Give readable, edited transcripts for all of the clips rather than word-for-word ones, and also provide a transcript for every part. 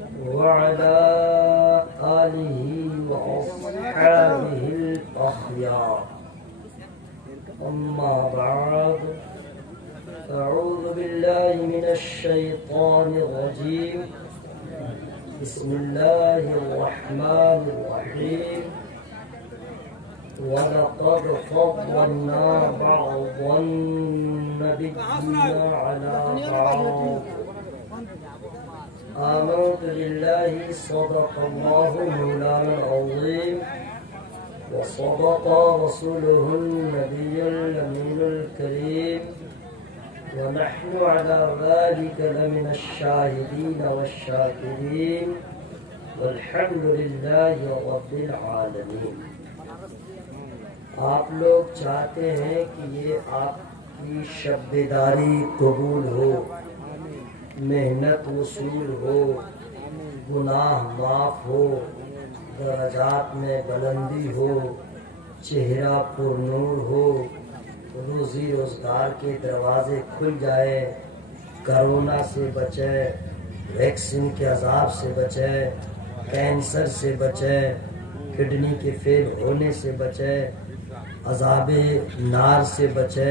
وعلى آله وأصحابه الأخيار. أما بعد، أعوذ بالله من الشيطان الرجيم. بسم الله الرحمن الرحيم. ولقد فضلنا بعض النبيين على بعض. آمنت بالله صدق الله مولانا العظيم وصدق رسوله النبي الأمين الكريم ونحن على ذلك لمن الشاهدين والشاكرين والحمد لله رب العالمين. آپ لوگ چاہتے ہیں کہ یہ آپ کی شب بیداری قبول ہو، محنت وصول ہو، گناہ معاف ہو، درجات میں بلندی ہو، چہرہ پر نور ہو، روزی روزگار کے دروازے کھل جائے، کرونا سے بچے، ویکسین کے عذاب سے بچے، کینسر سے بچے، کڈنی کے فیل ہونے سے بچے، عذاب نار سے بچے،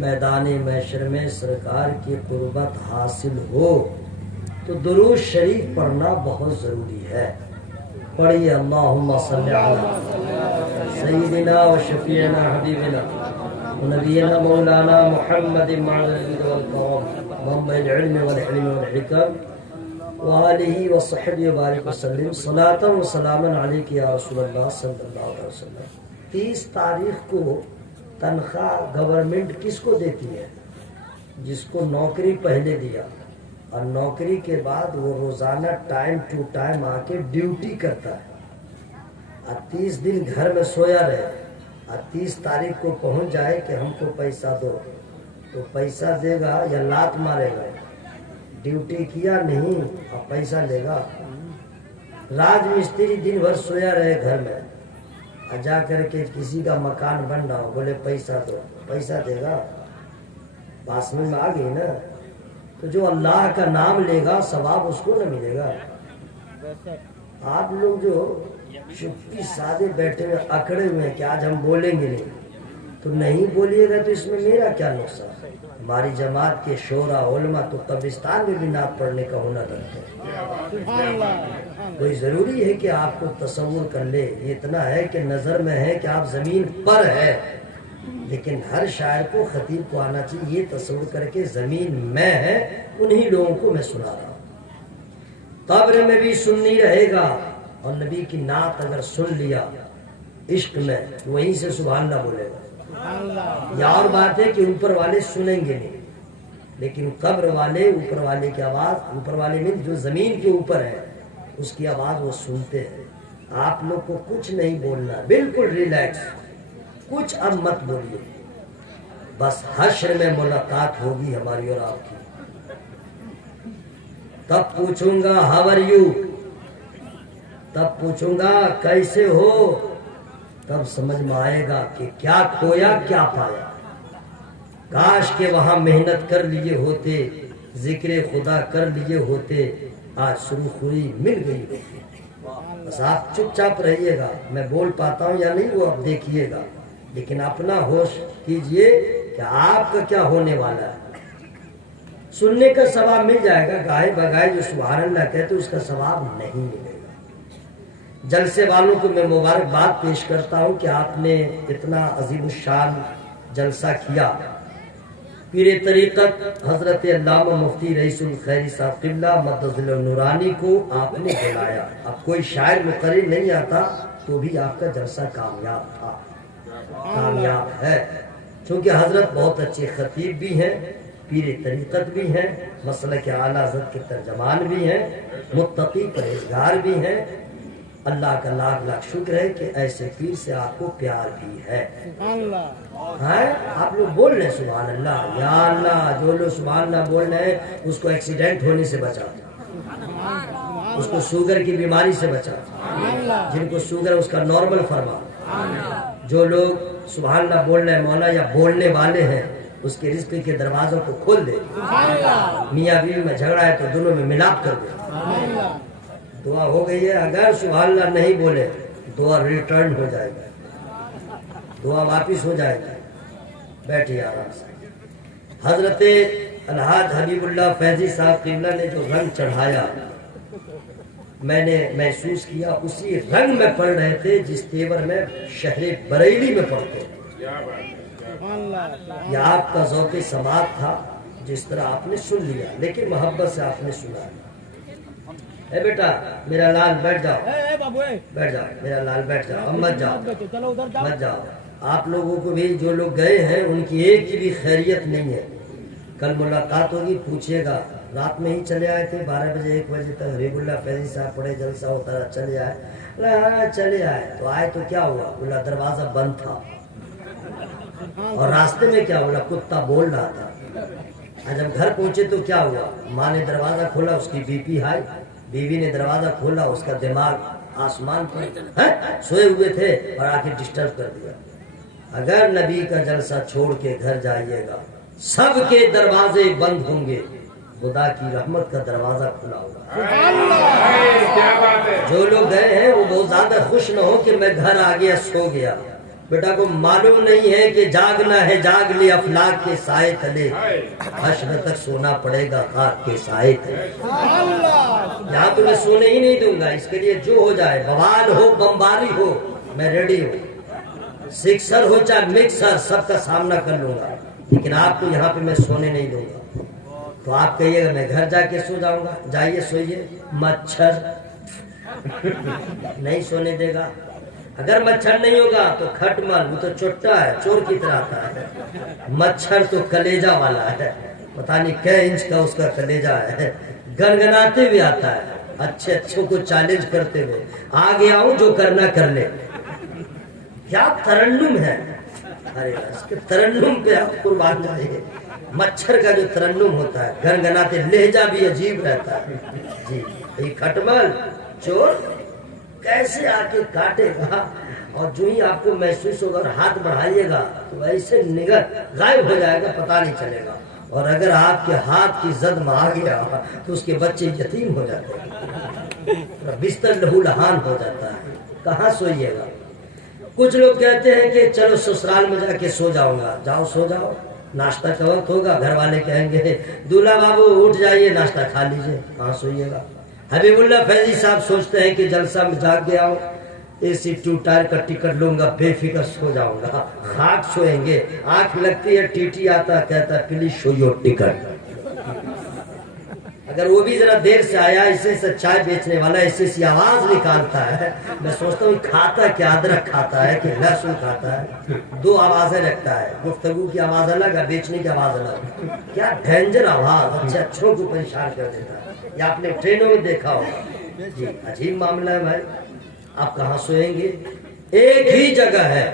میدان محشر میں سرکار کی قربت حاصل ہو، تو درود شریف پڑھنا بہت ضروری ہے. پڑھیے اللہم صلی علی سیدنا و شفیعنا حبیبنا و نبینا مولانا محمد معلم والکرم منبع العلم والحلم والحکم وآلہ وصحبہ وبارک وسلم. صلاۃ و سلاما علیک یا رسول اللہ صلی اللہ علیہ وسلم. 30 تاریخ کو تنخواہ گورنمنٹ کس کو دیتی ہے؟ جس کو نوکری پہلے دیا اور نوکری کے بعد وہ روزانہ ٹائم ٹو ٹائم آ کے ڈیوٹی کرتا ہے اور 30 دن گھر میں سویا رہے اور 30 تاریخ کو پہنچ جائے کہ ہم کو پیسہ دو، تو پیسہ دے گا یا لات مارے گا؟ ڈیوٹی کیا نہیں اور پیسہ لے گا. راج مستری دن بھر سویا رہے گھر میں، جا کر کے کسی کا مکان بن رہا ہو، بولے پیسہ دو، پیسہ دے گا؟ بات سمجھ میں آ گئی نا؟ تو جو اللہ کا نام لے گا ثواب اس کو نہ ملے گا. آپ لوگ جو چپی سادے بیٹھے ہوئے اکڑے ہوئے ہیں کہ آج ہم بولیں گے نہیں، تو نہیں بولیے گا تو اس میں میرا کیا نقصان؟ ہماری جماعت کے شورا علماء تو قبرستان میں بھی نعت پڑھنے کا ہنر رکھتے ہیں. کوئی ضروری ہے کہ آپ کو تصور کر لے. یہ اتنا ہے کہ نظر میں ہے کہ آپ زمین پر ہے، لیکن ہر شاعر کو خطیب کو آنا چاہیے یہ تصور کر کے زمین میں ہے. انہی لوگوں کو میں سنا رہا ہوں. قبر میں بھی سننی رہے گا، اور نبی کی نعت اگر سن لیا عشق میں وہیں سے سبحان اللہ بولے گا. یا اور بات ہے کہ اوپر والے سنیں گے نہیں، لیکن قبر والے اوپر والے کی آواز، اوپر والے میں جو زمین کے اوپر ہے اس کی آواز وہ سنتے ہیں. آپ لوگ کو کچھ نہیں بولنا، بالکل ریلیکس، کچھ اب مت بولیے. بس حشر میں ملاقات ہوگی ہماری اور آپ کی. تب پوچھوں گا ہاؤ آر یو، تب پوچھوں گا کیسے ہو، تب سمجھ میں آئے گا کہ کیا کھویا کیا پایا. کاش کہ وہاں محنت کر لیے ہوتے، ذکر خدا کر لیے ہوتے، آج سرخروئی مل گئی ہوتی. بس آپ چپ چاپ رہیے گا، میں بول پاتا ہوں یا نہیں وہ آپ دیکھیے گا، لیکن اپنا ہوش کیجئے کہ آپ کا کیا ہونے والا ہے. سننے کا ثواب مل جائے گا، گائے بگائے جو سبحان اللہ کہتے اس کا ثواب نہیں ملے گا. جلسے والوں کو میں مبارکباد پیش کرتا ہوں کہ آپ نے اتنا عظیم الشان جلسہ کیا. پیر طریقت حضرت علامہ مفتی رئیس الخیری صاحب قبلہ مدظل نورانی کو آپ نے بلایا. اب کوئی شاعر مقرر نہیں آتا تو بھی آپ کا جلسہ کامیاب تھا، کامیاب ہے، چونکہ حضرت بہت اچھے خطیب بھی ہیں، پیر طریقت بھی ہیں، مسلک اعلیٰ حضرت کے ترجمان بھی ہیں، متقی پرہیزگار بھی ہیں. اللہ کا لاکھ لاکھ شکر ہے کہ ایسے پیر سے آپ کو پیار بھی ہے. آپ لوگ بول رہے ہیں سبحان اللہ. یا اللہ، جو لوگ سبحان اللہ بول رہے ہیں اس کو ایکسیڈنٹ ہونے سے بچا، اس کو شوگر کی بیماری سے بچا، جن کو شوگر اس کا نارمل فرما. جو لوگ سبحان اللہ بول رہے ہیں مولا یا بولنے والے ہیں اس کے رزق کے دروازوں کو کھول دے. میاں بیوی میں جھگڑا ہے تو دونوں میں ملاپ کر دے. دعا ہو گئی ہے. اگر سبحان اللہ نہیں بولے دعا ریٹرن ہو جائے گا, دعا واپس ہو جائے گا. بیٹھیے آرام سے. حضرت الحاج حبیب اللہ فیضی صاحب قبلہ نے جو رنگ چڑھایا میں نے محسوس کیا اسی رنگ میں پڑھ رہے تھے جس تیور میں شہر بریلی میں پڑھتے. یہ آپ کا ذوق سماعت تھا جس طرح آپ نے سن لیا, لیکن محبت سے آپ نے سنا. اے بیٹا میرا لال بیٹھ جاؤ, بیٹھ جاؤ میرا لال بیٹھ جاؤ, اب مت جاؤ مت جاؤ. آپ لوگوں کو بھی جو لوگ گئے ہیں ان کی ایک کی بھی خیریت نہیں ہے. کل ملاقات ہوگی, پوچھیے گا. رات میں ہی چلے آئے تھے 12 بجے 1 بجے تک. حبیب اللہ فیضی صاحب پڑھے, جلسہ ہوتا رہا, چلے آئے. ہاں چلے آئے تو آئے تو کیا ہوا, بولا دروازہ بند تھا. اور راستے میں کیا ہوا, کتا بول رہا تھا. جب گھر پہنچے تو کیا ہوا, ماں نے دروازہ کھولا, اس کی بی پی ہائی. بیوی نے دروازہ کھولا, اس کا دماغ آسمان پر, سوئے ہوئے تھے اور آ کے ڈسٹرب کر دیا. اگر نبی کا جلسہ چھوڑ کے گھر جائیے گا سب کے دروازے بند ہوں گے, خدا کی رحمت کا دروازہ کھلا ہوگا. جو لوگ گئے ہیں وہ بہت زیادہ خوش نہ ہو کہ میں گھر آ گیا سو گیا. بیٹا کو معلوم نہیں ہے کہ جاگنا ہے جاگ لے افلاک کے سائے تلے, حشر تک سونا پڑے گا خاک کے سائے تلے. یہاں تو میں سونے ہی نہیں دوں گا, اس کے لیے جو ہو جائے, بوال ہو بمباری ہو میں ریڈی ہوں. سکسر ہو چاہے مکسر سب کا سامنا کر لوں گا, لیکن آپ کو یہاں پہ میں سونے نہیں دوں گا. تو آپ کہیے گا میں گھر جا کے سو جاؤں گا. جائیے سوئیے, مچھر نہیں سونے دے گا. اگر مچھر نہیں ہوگا تو کھٹمل, وہ تو چوٹا ہے, چور کی طرح آتا ہے. مچھر تو کلیجہ والا ہے, پتہ نہیں کئے انچ کا اس کا کلیجہ ہے, گنگناتے ہوئے آتا ہے, اچھے اچھوں کو چیلنج کرتے ہوئے. آ گیا ہوں جو کرنا کر لے. کیا ترنم ہے, ارے اس کے ترنم پہ آپ قربان جائیے. مچھر کا جو ترنم ہوتا ہے گنگناتے, لہجہ بھی عجیب رہتا ہے. جی یہ کھٹمل چور کیسے آ کے کاٹے گا, اور جو ہی آپ کو محسوس ہوگا اور ہاتھ بڑھائیے گا تو ایسے نگل غائب ہو جائے گا, پتہ نہیں چلے گا. اور اگر آپ کے ہاتھ کی زد میں آ گیا تو اس کے بچے یتیم ہو جاتے ہیں, بستر لہو لہان ہو جاتا ہے. کہاں سوئیے گا. کچھ لوگ کہتے ہیں کہ چلو سسرال میں جا کے سو جاؤں گا. جاؤ سو جاؤ, ناشتہ کا وقت ہوگا, گھر والے کہیں گے دولہا بابو اٹھ جائیے ناشتہ کھا لیجیے. کہاں سوئیے گا. حبیب اللہ فیضی صاحب سوچتے ہیں کہ جلسہ میں جاگ گیا ہوں, اے سی 2 ٹائر کا ٹکٹ لوں گا, بے فکر سو جاؤں گا. خاک سوئیں گے, آنکھ لگتی ہے, ٹی ٹی آتا کہتا ہے پلیز شو یور ٹکٹ. اگر وہ بھی ذرا دیر سے آیا, اسے سے چائے بیچنے والا ایسے سی آواز نکالتا ہے, میں سوچتا ہوں کھاتا کیا, ادرک کھاتا ہے کہ لہسن کھاتا ہے. 2 آوازیں رکھتا ہے, گفتگو کی آواز الگ ہے, بیچنے کی آواز الگ. کیا ڈینجر آواز, اچھے اچھوں کو پریشان کر دیتا ہے. یہ آپ نے ٹرینوں میں دیکھا ہوگا. جی عجیب معاملہ ہے بھائی. آپ کہاں سوئیں گے. ایک ہی جگہ ہے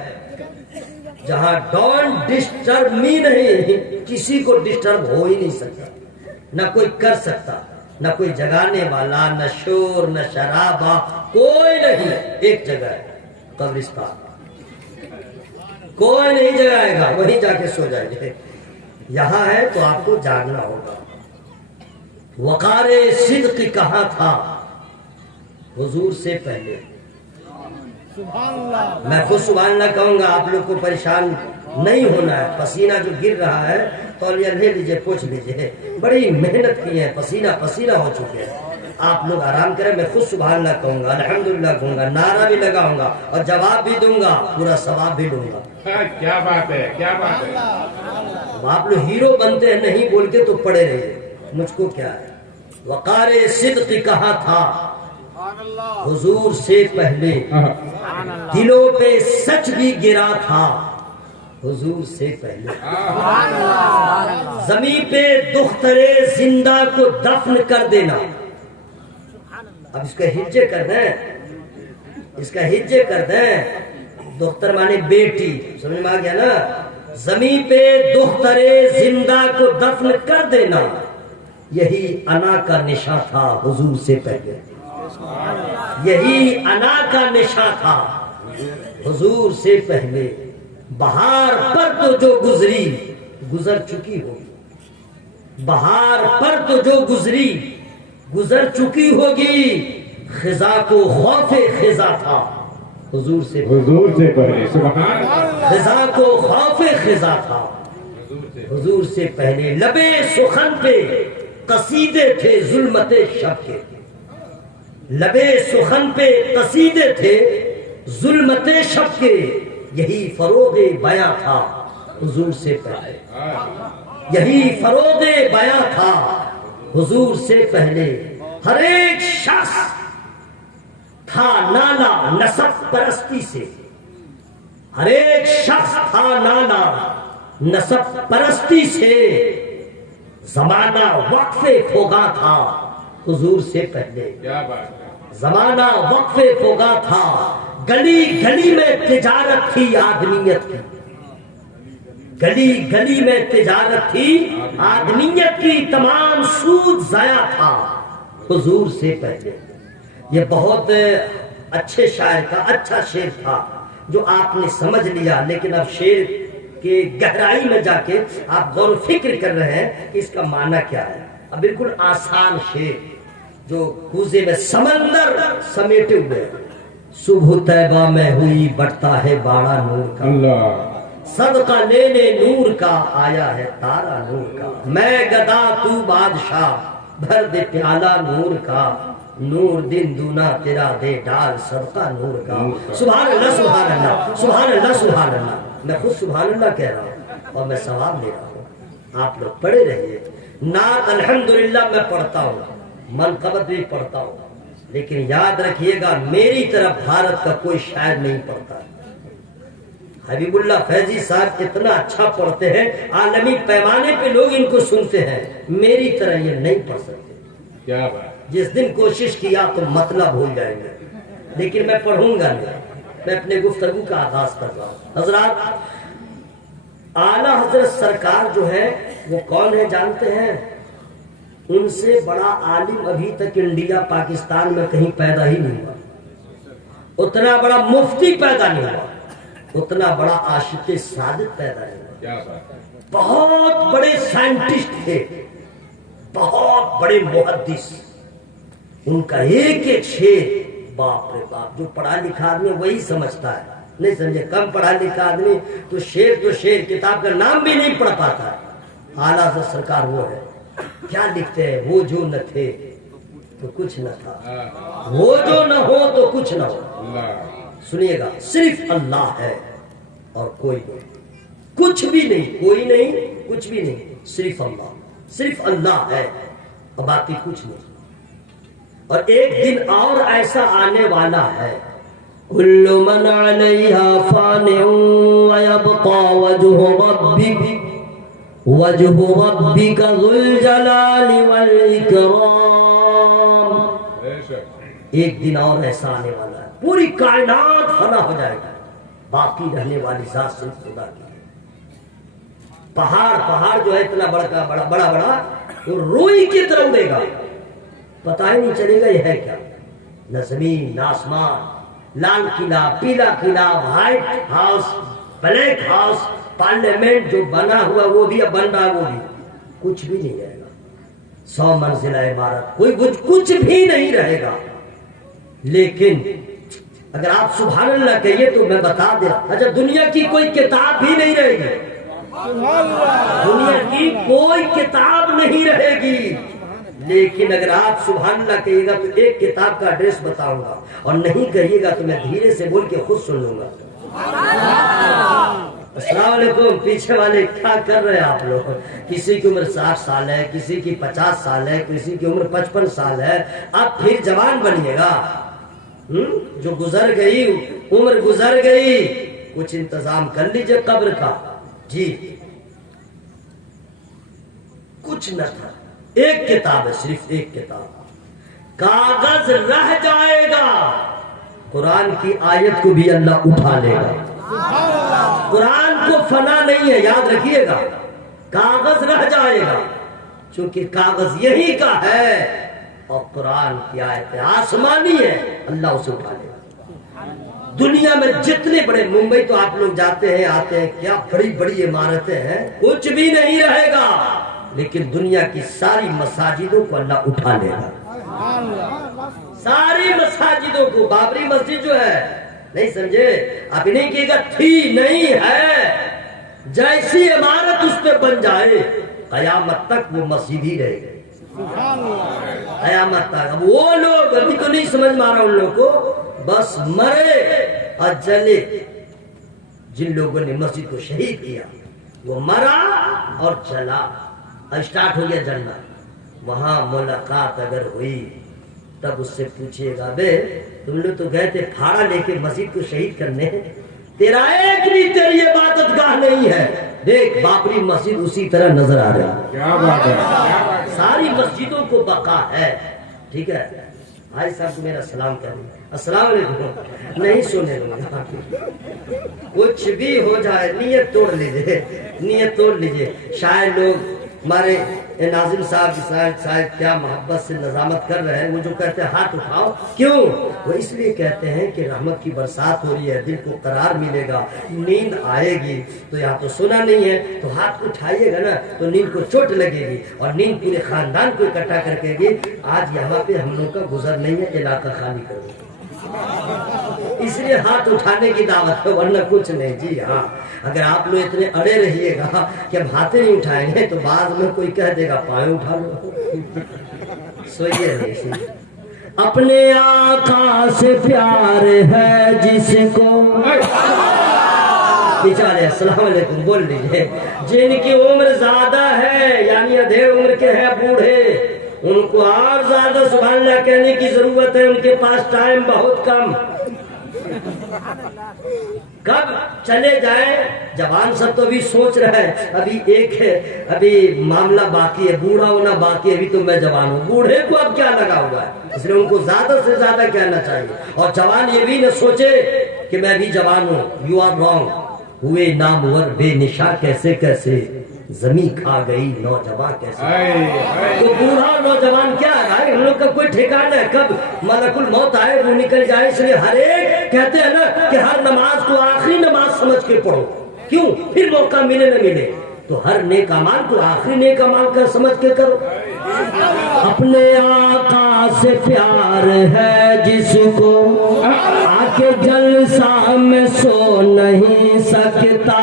جہاں ڈونٹ ڈسٹرب می نہیں, کسی کو ڈسٹرب ہو ہی نہیں سکتا, نہ کوئی کر سکتا, نہ کوئی جگانے والا, نہ شور, نہ شرابہ, کوئی نہیں. ایک جگہ ہے قبرستان, کوئی نہیں جگائے گا, وہیں جا کے سو جائیے. یہاں ہے تو آپ کو جاگنا ہوگا. وقار صدق کہاں تھا حضور سے پہلے. میں خود سبحان اللہ کہوں گا, آپ لوگ کو پریشان نہیں ہونا ہے. پسینہ جو گر رہا ہے تولیہ لے لیجئے, پوچھ لیجئے, بڑی محنت کی ہے, پسینہ پسینہ ہو چکے ہیں. آپ لوگ آرام کریں, میں خود سبحان اللہ کہوں گا, الحمدللہ کہوں گا, نعرہ بھی لگاؤں گا اور جواب بھی دوں گا, پورا ثواب بھی دوں گا. کیا بات ہے, کیا بات ہے. آپ لوگ ہیرو بنتے ہیں, نہیں بول کے تو پڑے رہے, مجھ کو کیا ہے. وقار صدق کہاں تھا حضور سے پہلے, دلوں پہ سچ بھی گرا تھا حضور سے پہلے. زمین پہ دخترے زندہ کو دفن کر دینا. اب اس کا ہجے کر دیں, اس کا ہجے کر دیں. دختر مانے بیٹی, سمجھ میں آ گیا نا. زمین پہ دخترے زندہ کو دفن کر دینا, یہی انا کا نشاں تھا حضور سے پہلے. یہی انا کا نشاں تھا حضور سے پہلے. بہار پر تو جو گزری گزر چکی ہوگی، بہار پر تو جو گزری گزر چکی ہوگی، خزاں کو خوف خزاں تھا حضور سے پہلے سبحان اللہ، خزاں کو خوف خزاں تھا حضور سے پہلے، لبے سخن پہ قصیدے تھے ظلمت شب کے، لبے سخن پہ قصیدے تھے ظلمت شب کے، یہی فروغ بیاں تھا حضور سے پہلے، یہی فروغ بیاں تھا حضور سے پہلے، ہر ایک شخص تھا نالا نسب پرستی سے، ہر ایک شخص تھا نالا نسب پرستی سے، زمانہ وقف فوگا تھا حضور سے پہلے، کیا بات ہے، زمانہ وقف فوگا تھا، گلی گلی میں تجارت تھی آدمیت کی، گلی گلی میں تجارت تھی آدمیت کی، تمام سود ضائع تھا حضور سے پہلے۔ یہ بہت اچھے شاعر کا اچھا شعر تھا جو آپ نے سمجھ لیا، لیکن اب شعر کے گہرائی میں جا کے آپ غور و فکر کر رہے ہیں کہ اس کا معنی کیا ہے۔ اب بالکل آسان شعر جو کوزے میں سمندر سمیٹے ہوئے، صبح طیبہ میں ہوئی بڑھتا ہے باڑا نور کا، اللہ صدقہ لینے نور کا آیا ہے تارا نور کا، میں گدا تو بادشاہ بھر دے پیالہ نور کا، نور دن دونا تیرا دے ڈال صدقہ نور کا۔ سبحان اللہ سبحان اللہ سبحان اللہ سبحان اللہ، میں خود سبحان اللہ کہہ رہا ہوں اور میں ثواب لے رہا ہوں، آپ لوگ پڑھے رہیے۔ نعت الحمدللہ میں پڑھتا ہوں، منقبت بھی پڑھتا ہوں، لیکن یاد رکھیے گا میری طرف بھارت کا کوئی شاعر نہیں پڑھتا۔ حبیب اللہ فیضی صاحب اتنا اچھا پڑھتے ہیں، عالمی پیمانے پہ لوگ ان کو سنتے ہیں، میری طرح یہ نہیں پڑھ سکتے۔ کیا بات، جس دن کوشش کیا تو مطلب بھول جائیں گے، لیکن میں پڑھوں گا نہیں، میں اپنے گفتگو کا آغاز کر رہا ہوں۔ حضرات، اعلیٰ حضرت سرکار جو ہے وہ کون ہے جانتے ہیں؟ ان سے بڑا عالم ابھی تک انڈیا پاکستان میں کہیں پیدا ہی نہیں ہوا، اتنا بڑا مفتی پیدا نہیں ہوا، اتنا بڑا عاشق صادق پیدا نہیں ہوا۔ کیا بات ہے، بہت بڑے سائنٹسٹ تھے، بہت بڑے محدث، ان کا ایک ایک شعر باپ رے باپ، جو پڑھا لکھا آدمی وہی سمجھتا ہے، نہیں سمجھے؟ کم پڑھا لکھا آدمی تو شعر کتاب کا نام بھی نہیں پڑھ پاتا ہے۔ اعلیٰ حضرت سرکار وہ ہے، کیا لکھتے ہیں؟ وہ جو نہ تھے تو کچھ نہ تھا، وہ جو نہ ہو تو کچھ نہ ہو۔ اللہ سنیے گا، صرف اللہ ہے اور کوئی نہیں، کچھ بھی نہیں، کوئی نہیں، کچھ بھی نہیں، صرف اللہ، صرف اللہ ہے اور باقی کچھ نہیں۔ اور ایک دن اور ایسا آنے والا ہے، کل من علیہا فان ویبقى وجہ ربک ذو الجلال والاکرام۔ بے شک، ایک دن اور ایسا آنے والا ہے، پوری کائنات فنا ہو جائے گی، باقی رہنے والی ذات صرف خدا کی ہے۔ پہاڑ جو ہے اتنا بڑا وہ روئی کی طرح اڑے گا، پتہ ہی نہیں چلے گا یہ ہے کیا، نہ زمین نہ آسمان، لال قلعہ، پیلا قلعہ، White House, black house, parliament جو بنا ہوا وہ بھی اب بن رہا وہ بھی، کچھ بھی نہیں رہے گا۔ 100 منزلہ عمارت، کوئی کچھ بھی نہیں رہے گا۔ لیکن اگر آپ سبحان اللہ کہیے تو میں بتا دیں، اچھا دنیا کی کوئی کتاب بھی نہیں رہے گی، دنیا کی کوئی کتاب نہیں رہے گی، لیکن اگر آپ سبحان اللہ کہیے گا تو ایک کتاب کا ایڈریس بتاؤں گا، اور نہیں کہیے گا تو میں دھیرے سے بول کے خود سن لوں گا۔ السلام علیکم، پیچھے والے کیا کر رہے ہیں آپ لوگ؟ کسی کی عمر 60 سال ہے، کسی کی 50 سال ہے، کسی کی عمر 55 سال ہے، اب پھر جوان بنیے گا؟ جو گزر گئی عمر گزر گئی، کچھ انتظام کر لیجئے قبر کا۔ جی کچھ نہ تھا، ایک کتاب ہے، صرف ایک کتاب، کاغذ رہ جائے گا، قرآن کی آیت کو بھی اللہ اٹھا لے گا۔ قرآن کو فنا نہیں ہے، یاد رکھیے گا، کاغذ رہ جائے گا، چونکہ کاغذ یہی کا ہے اور قرآن کی آیت آسمانی ہے، اللہ اسے اٹھا لے گا۔ دنیا میں جتنے بڑے، ممبئی تو آپ لوگ جاتے ہیں آتے ہیں، کیا بڑی بڑی عمارتیں ہیں، کچھ بھی نہیں رہے گا، لیکن دنیا کی ساری مساجدوں کو اللہ اٹھا لے گا، ساری مساجدوں کو۔ بابری مسجد جو ہے، نہیں سمجھے، اب نہیں کہے گا تھی، نہیں ہے، جیسی عمارت اس پہ بن جائے قیامت تک وہ مسجد ہی رہے گی، قیامت تک۔ اب وہ لوگ ابھی تو نہیں سمجھ میں آ رہا ان لوگوں کو، بس مرے اور جلے، جن لوگوں نے مسجد کو شہید کیا وہ مرا اور جلا، اسٹارٹ ہو گیا جلنا۔ وہاں ملاقات اگر ہوئی تب اس سے پوچھئے گا، بے تم لوگ تو گئے تھے پھاڑا لے کے مسجد کو شہید کرنے، تیرا ایک بھی تیری عبادت گاہ نہیں ہے، دیکھ بابری مسجد اسی طرح نظر آ رہا ہے، کیا بات ہے، ساری مسجدوں کو بقا ہے، ٹھیک ہے۔ بھائی صاحب کو میرا سلام کر دیں، السلام علیکم، نہیں سونے دوں، کچھ بھی ہو جائے نیت توڑ لیجئے، نیت توڑ لیجئے۔ شاید لوگ ہمارے ناظم صاحب کیا محبت سے نظامت کر رہے ہیں، وہ جو کہتے ہیں ہاتھ اٹھاؤ، کیوں؟ وہ اس لیے کہتے ہیں کہ رحمت کی برسات ہو رہی ہے، دل کو قرار ملے گا، نیند آئے گی، تو یہاں تو سنا نہیں ہے تو ہاتھ اٹھائیے گا نا تو نیند کو چوٹ لگے گی، اور نیند پورے خاندان کو اکٹھا کر کے گی۔ آج یہاں پہ ہم لوگ کا گزر نہیں ہے، علاقہ خالی کر دو، اس لیے ہاتھ اٹھانے کی دعوت ہے، ورنہ کچھ نہیں۔ جی ہاں، اگر آپ لوگ اتنے اڑے رہیے گا کہ اب ہاتھ نہیں اٹھائیں گے تو بعد میں کوئی کہہ دے گا پاؤں اٹھا لو، سوئیے نہیں۔ اپنے آقا سے پیار ہے جس کو، بیچارے السلام علیکم بول لیجیے، جن کی عمر زیادہ ہے یعنی ادھیڑ عمر کے ہیں بوڑھے، ان کو اور زیادہ سبحان اللہ کہنے کی ضرورت ہے، ان کے پاس ٹائم بہت کم، کب چلے جائیں۔ جوان سب تو ابھی سوچ رہا ہے ابھی ایک ہے، ابھی معاملہ باقی ہے، بوڑھا ہونا باقی ہے، ابھی تو میں جوان ہوں، بوڑھے کو اب کیا لگا ہوا ہے، اس لیے ان کو زیادہ سے زیادہ کہنا چاہیے۔ اور جوان یہ بھی نہ سوچے کہ میں بھی جوان ہوں، یو آر رانگ، ہوئے نامور بے نشا کیسے کیسے، زمین کھا گئی نوجوان کیسے۔ تو بوڑھا اور نوجوان کیا ہے، ہم لوگ کا کوئی ٹھکانہ ہے، کب ملک الموت آئے وہ نکل جائے، اس لیے ہر ایک کہتے ہیں نا کہ ہر نماز کو آخری نماز سمجھ کے پڑھو، کیوں؟ پھر موقع ملے نہ ملے، تو ہر نیک اعمال کو آخری نیک اعمال کا سمجھ کے کرو۔ اپنے آقا سے پیار ہے جس کو، آ کے جلسہ میں سو نہیں سکتا،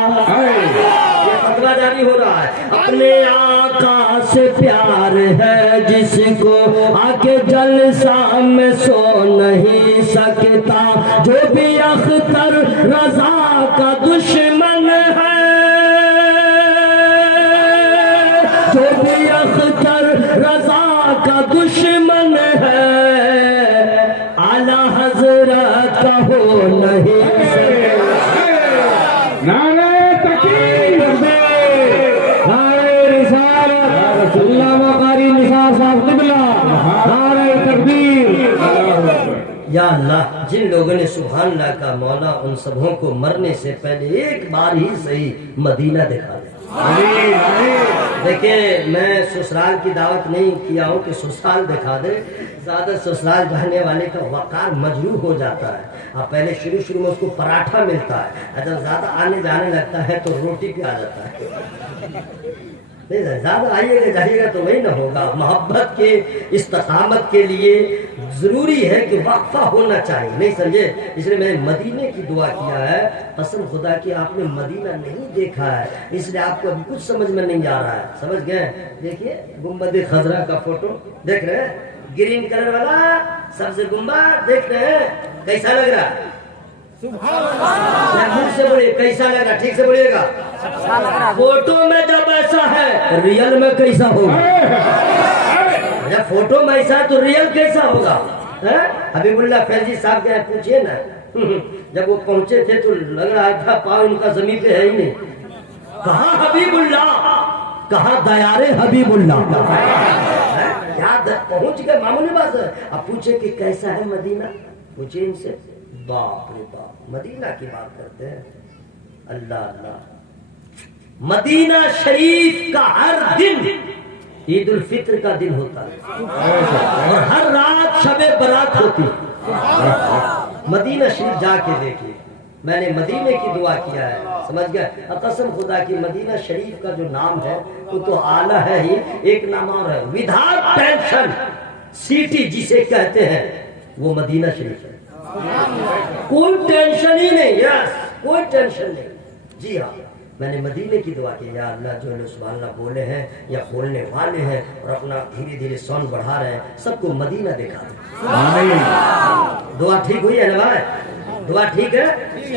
فتویٰ جاری ہو رہا ہے۔ اپنے آقا سے پیار ہے جس کو، آ کے جلسہ میں سو نہیں سکتا، جو بھی اختر رضا کا دشمن ہے، جو بھی اختر رضا کا دشمن ہے، اعلیٰ حضرت کا ہو نہیں سکتا۔ نعرہ تکبیر، علامہ قاری نثار صاحب قبلہ، نعرہ تکبیر۔ یا اللہ، جن لوگوں نے سبحان اللہ کا مولا ان سبوں کو مرنے سے پہلے ایک بار ہی صحیح مدینہ دکھا دے۔ دیکھیں میں سسرال کی دعوت نہیں کیا ہوں کہ سسرال دکھا دے، زیادہ سسرال جانے والے کا وقار مجروح ہو جاتا ہے، اب پہلے شروع میں اس کو پراٹھا ملتا ہے، جب زیادہ آنے جانے لگتا ہے تو روٹی پہ آ جاتا ہے، نہیں زیادہ آئیے گا جائیے گا تو وہی نہ ہوگا۔ محبت کے استقامت کے لیے ضروری ہے کہ وقفہ ہونا چاہیے، نہیں سمجھے، اس لیے میں نے مدینے کی دعا کیا ہے، قسم خدا کی آپ نے مدینہ نہیں دیکھا ہے اس لیے آپ کو ابھی کچھ سمجھ میں نہیں آ رہا ہے، سمجھ گئے؟ دیکھیے گنبد خضرا کا فوٹو دیکھ رہے ہیں، گرین کلر والا سبز گنبد دیکھ رہے ہیں، کیسا لگ رہا ہے؟ منہ سے بولیے کیسا لگ رہا، ٹھیک سے بولیے گا۔ فوٹو میں جب ایسا ہے ریئل میں کیسا ہوگا، جب فوٹو میں ایسا تو ریئل کیسا ہوگا؟ حبیب اللہ فیضی صاحب کے پوچھئے نا، جب وہ پہنچے تھے تو لگ رہا تھا پاؤں ان کا زمین پہ ہے ہی نہیں، کہاں حبیب اللہ، کہاں دیار حبیب اللہ، کیا پہنچ گئے، معمولی بات ہے۔ اب پوچھے کہ کیسا ہے مدینہ، پوچھے ان سے، باپ رے باپ، مدینہ کی بات کرتے ہیں، اللہ اللہ۔ مدینہ شریف کا ہر دن عید الفطر کا دن ہوتا ہے اور ہر رات شب برات ہوتی ہے، مدینہ شریف جا کے دیکھیے۔ میں نے مدینے کی دعا کیا ہے، سمجھ گئے؟ قسم خدا کی مدینہ شریف کا جو نام ہے وہ تو اعلیٰ ہے ہی، ایک نام اور ہے وداؤٹ ٹینشن سٹی جسے کہتے ہیں، وہ مدینہ شریف ہے، کوئی ٹینشن ہی نہیں، یس کوئی ٹینشن نہیں۔ جی ہاں، میں نے مدینے کی دعا کی، یا اللہ جو لوگ سبحان اللہ بولے ہیں یا بولنے والے ہیں اور اپنا دھیرے دھیرے ساؤنڈ بڑھا رہے ہیں، سب کو مدینہ دکھا دیں۔ دعا ٹھیک ہوئی ہے نا بھائی؟ دعا ٹھیک ہے؟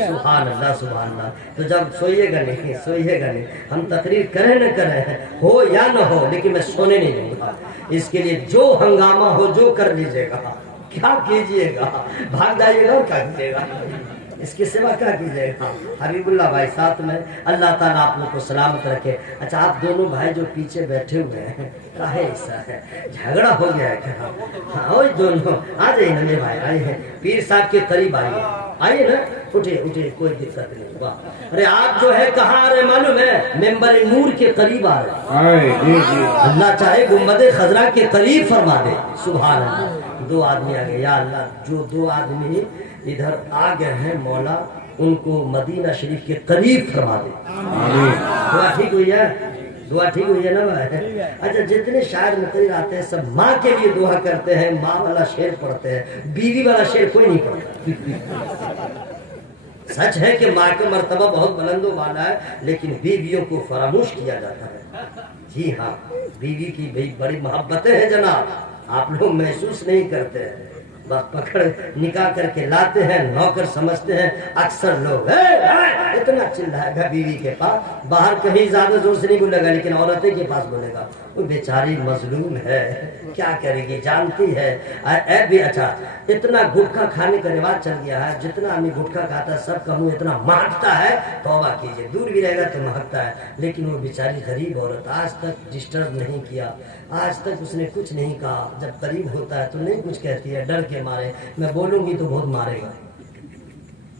سبحان اللہ سبحان اللہ۔ تو جب سوئیے گا نہیں، ہم تقریر کریں نہ کریں، ہو یا نہ ہو، لیکن میں سونے نہیں دوں گا۔ اس کے لیے جو ہنگامہ ہو جو کر لیجیے گا، کیا کیجیے گا، بھاگ جائیے گا اور کیا کیجیے گا، اس کے سوا کیا کیجیے گا۔ حبیب اللہ بھائی ساتھ میں، اللہ تعالیٰ آپ لوگ کو سلامت رکھے۔ اچھا آپ دونوں بھائی جو پیچھے بیٹھے ہوئے ہیں، کاہے ایسا ہے، جھگڑا ہو گیا ہے کیا؟ ہاں وہی دونوں آ جائیے نا میرے بھائی، آئے ہیں پیر صاحب کے قریب، آئیے نا، اٹھے کوئی دقت نہیں۔ واہ، ارے آپ جو ہے کہاں آ رہے معلوم ہے؟ ممبر نور کے قریب آ رہے ہیں، اللہ چاہے گنبد خضرا کے قریب فرما دے۔ سبحان اللہ، دو آدمی آ گئے، یا اللہ جو دو آدمی ادھر آ گئے ہیں مولا، ان کو مدینہ شریف کے قریب فرما دے۔ دعا ٹھیک ہوئی ہے؟ دعا ٹھیک ہوئی ہے نا بھائی؟ اچھا جتنے شاعر مقرر آتے ہیں سب ماں کے لیے دعا کرتے ہیں، ماں والا شعر پڑھتے ہیں، بیوی والا شعر کوئی نہیں پڑھتا۔ سچ ہے کہ ماں کا مرتبہ بہت بلند و بالا ہے، لیکن بیویوں کو فراموش کیا جاتا ہے۔ جی ہاں، بیوی کی بھی بڑی محبتیں ہیں جناب، آپ لوگ محسوس نہیں کرتے ہیں، بس پکڑ نکاح کر کے لاتے ہیں، نوکر سمجھتے ہیں اکثر لوگ۔ اتنا چلائے گا بیوی کے پاس، باہر کہیں زیادہ زور سے نہیں بولے گا، لیکن عورتیں کے پاس بولے گا، وہ بیچاری مظلوم ہے، کیا کرے گی، جانتی ہے۔ اے بھی اچھا، اتنا گٹکا کھانے کا رواج چل گیا ہے، جتنا آدمی گٹکا کھاتا ہے سب کا منہ اتنا مہکتا ہے، توبہ کیجئے، دور بھی رہے گا تو مہکتا ہے، لیکن وہ بیچاری غریب عورت آج تک ڈسٹرب نہیں کیا، آج تک اس نے کچھ نہیں کہا، جب قریب ہوتا ہے تو نہیں کچھ کہتی ہے، ڈر کے مارے میں بولوں گی تو بہت مارے گا۔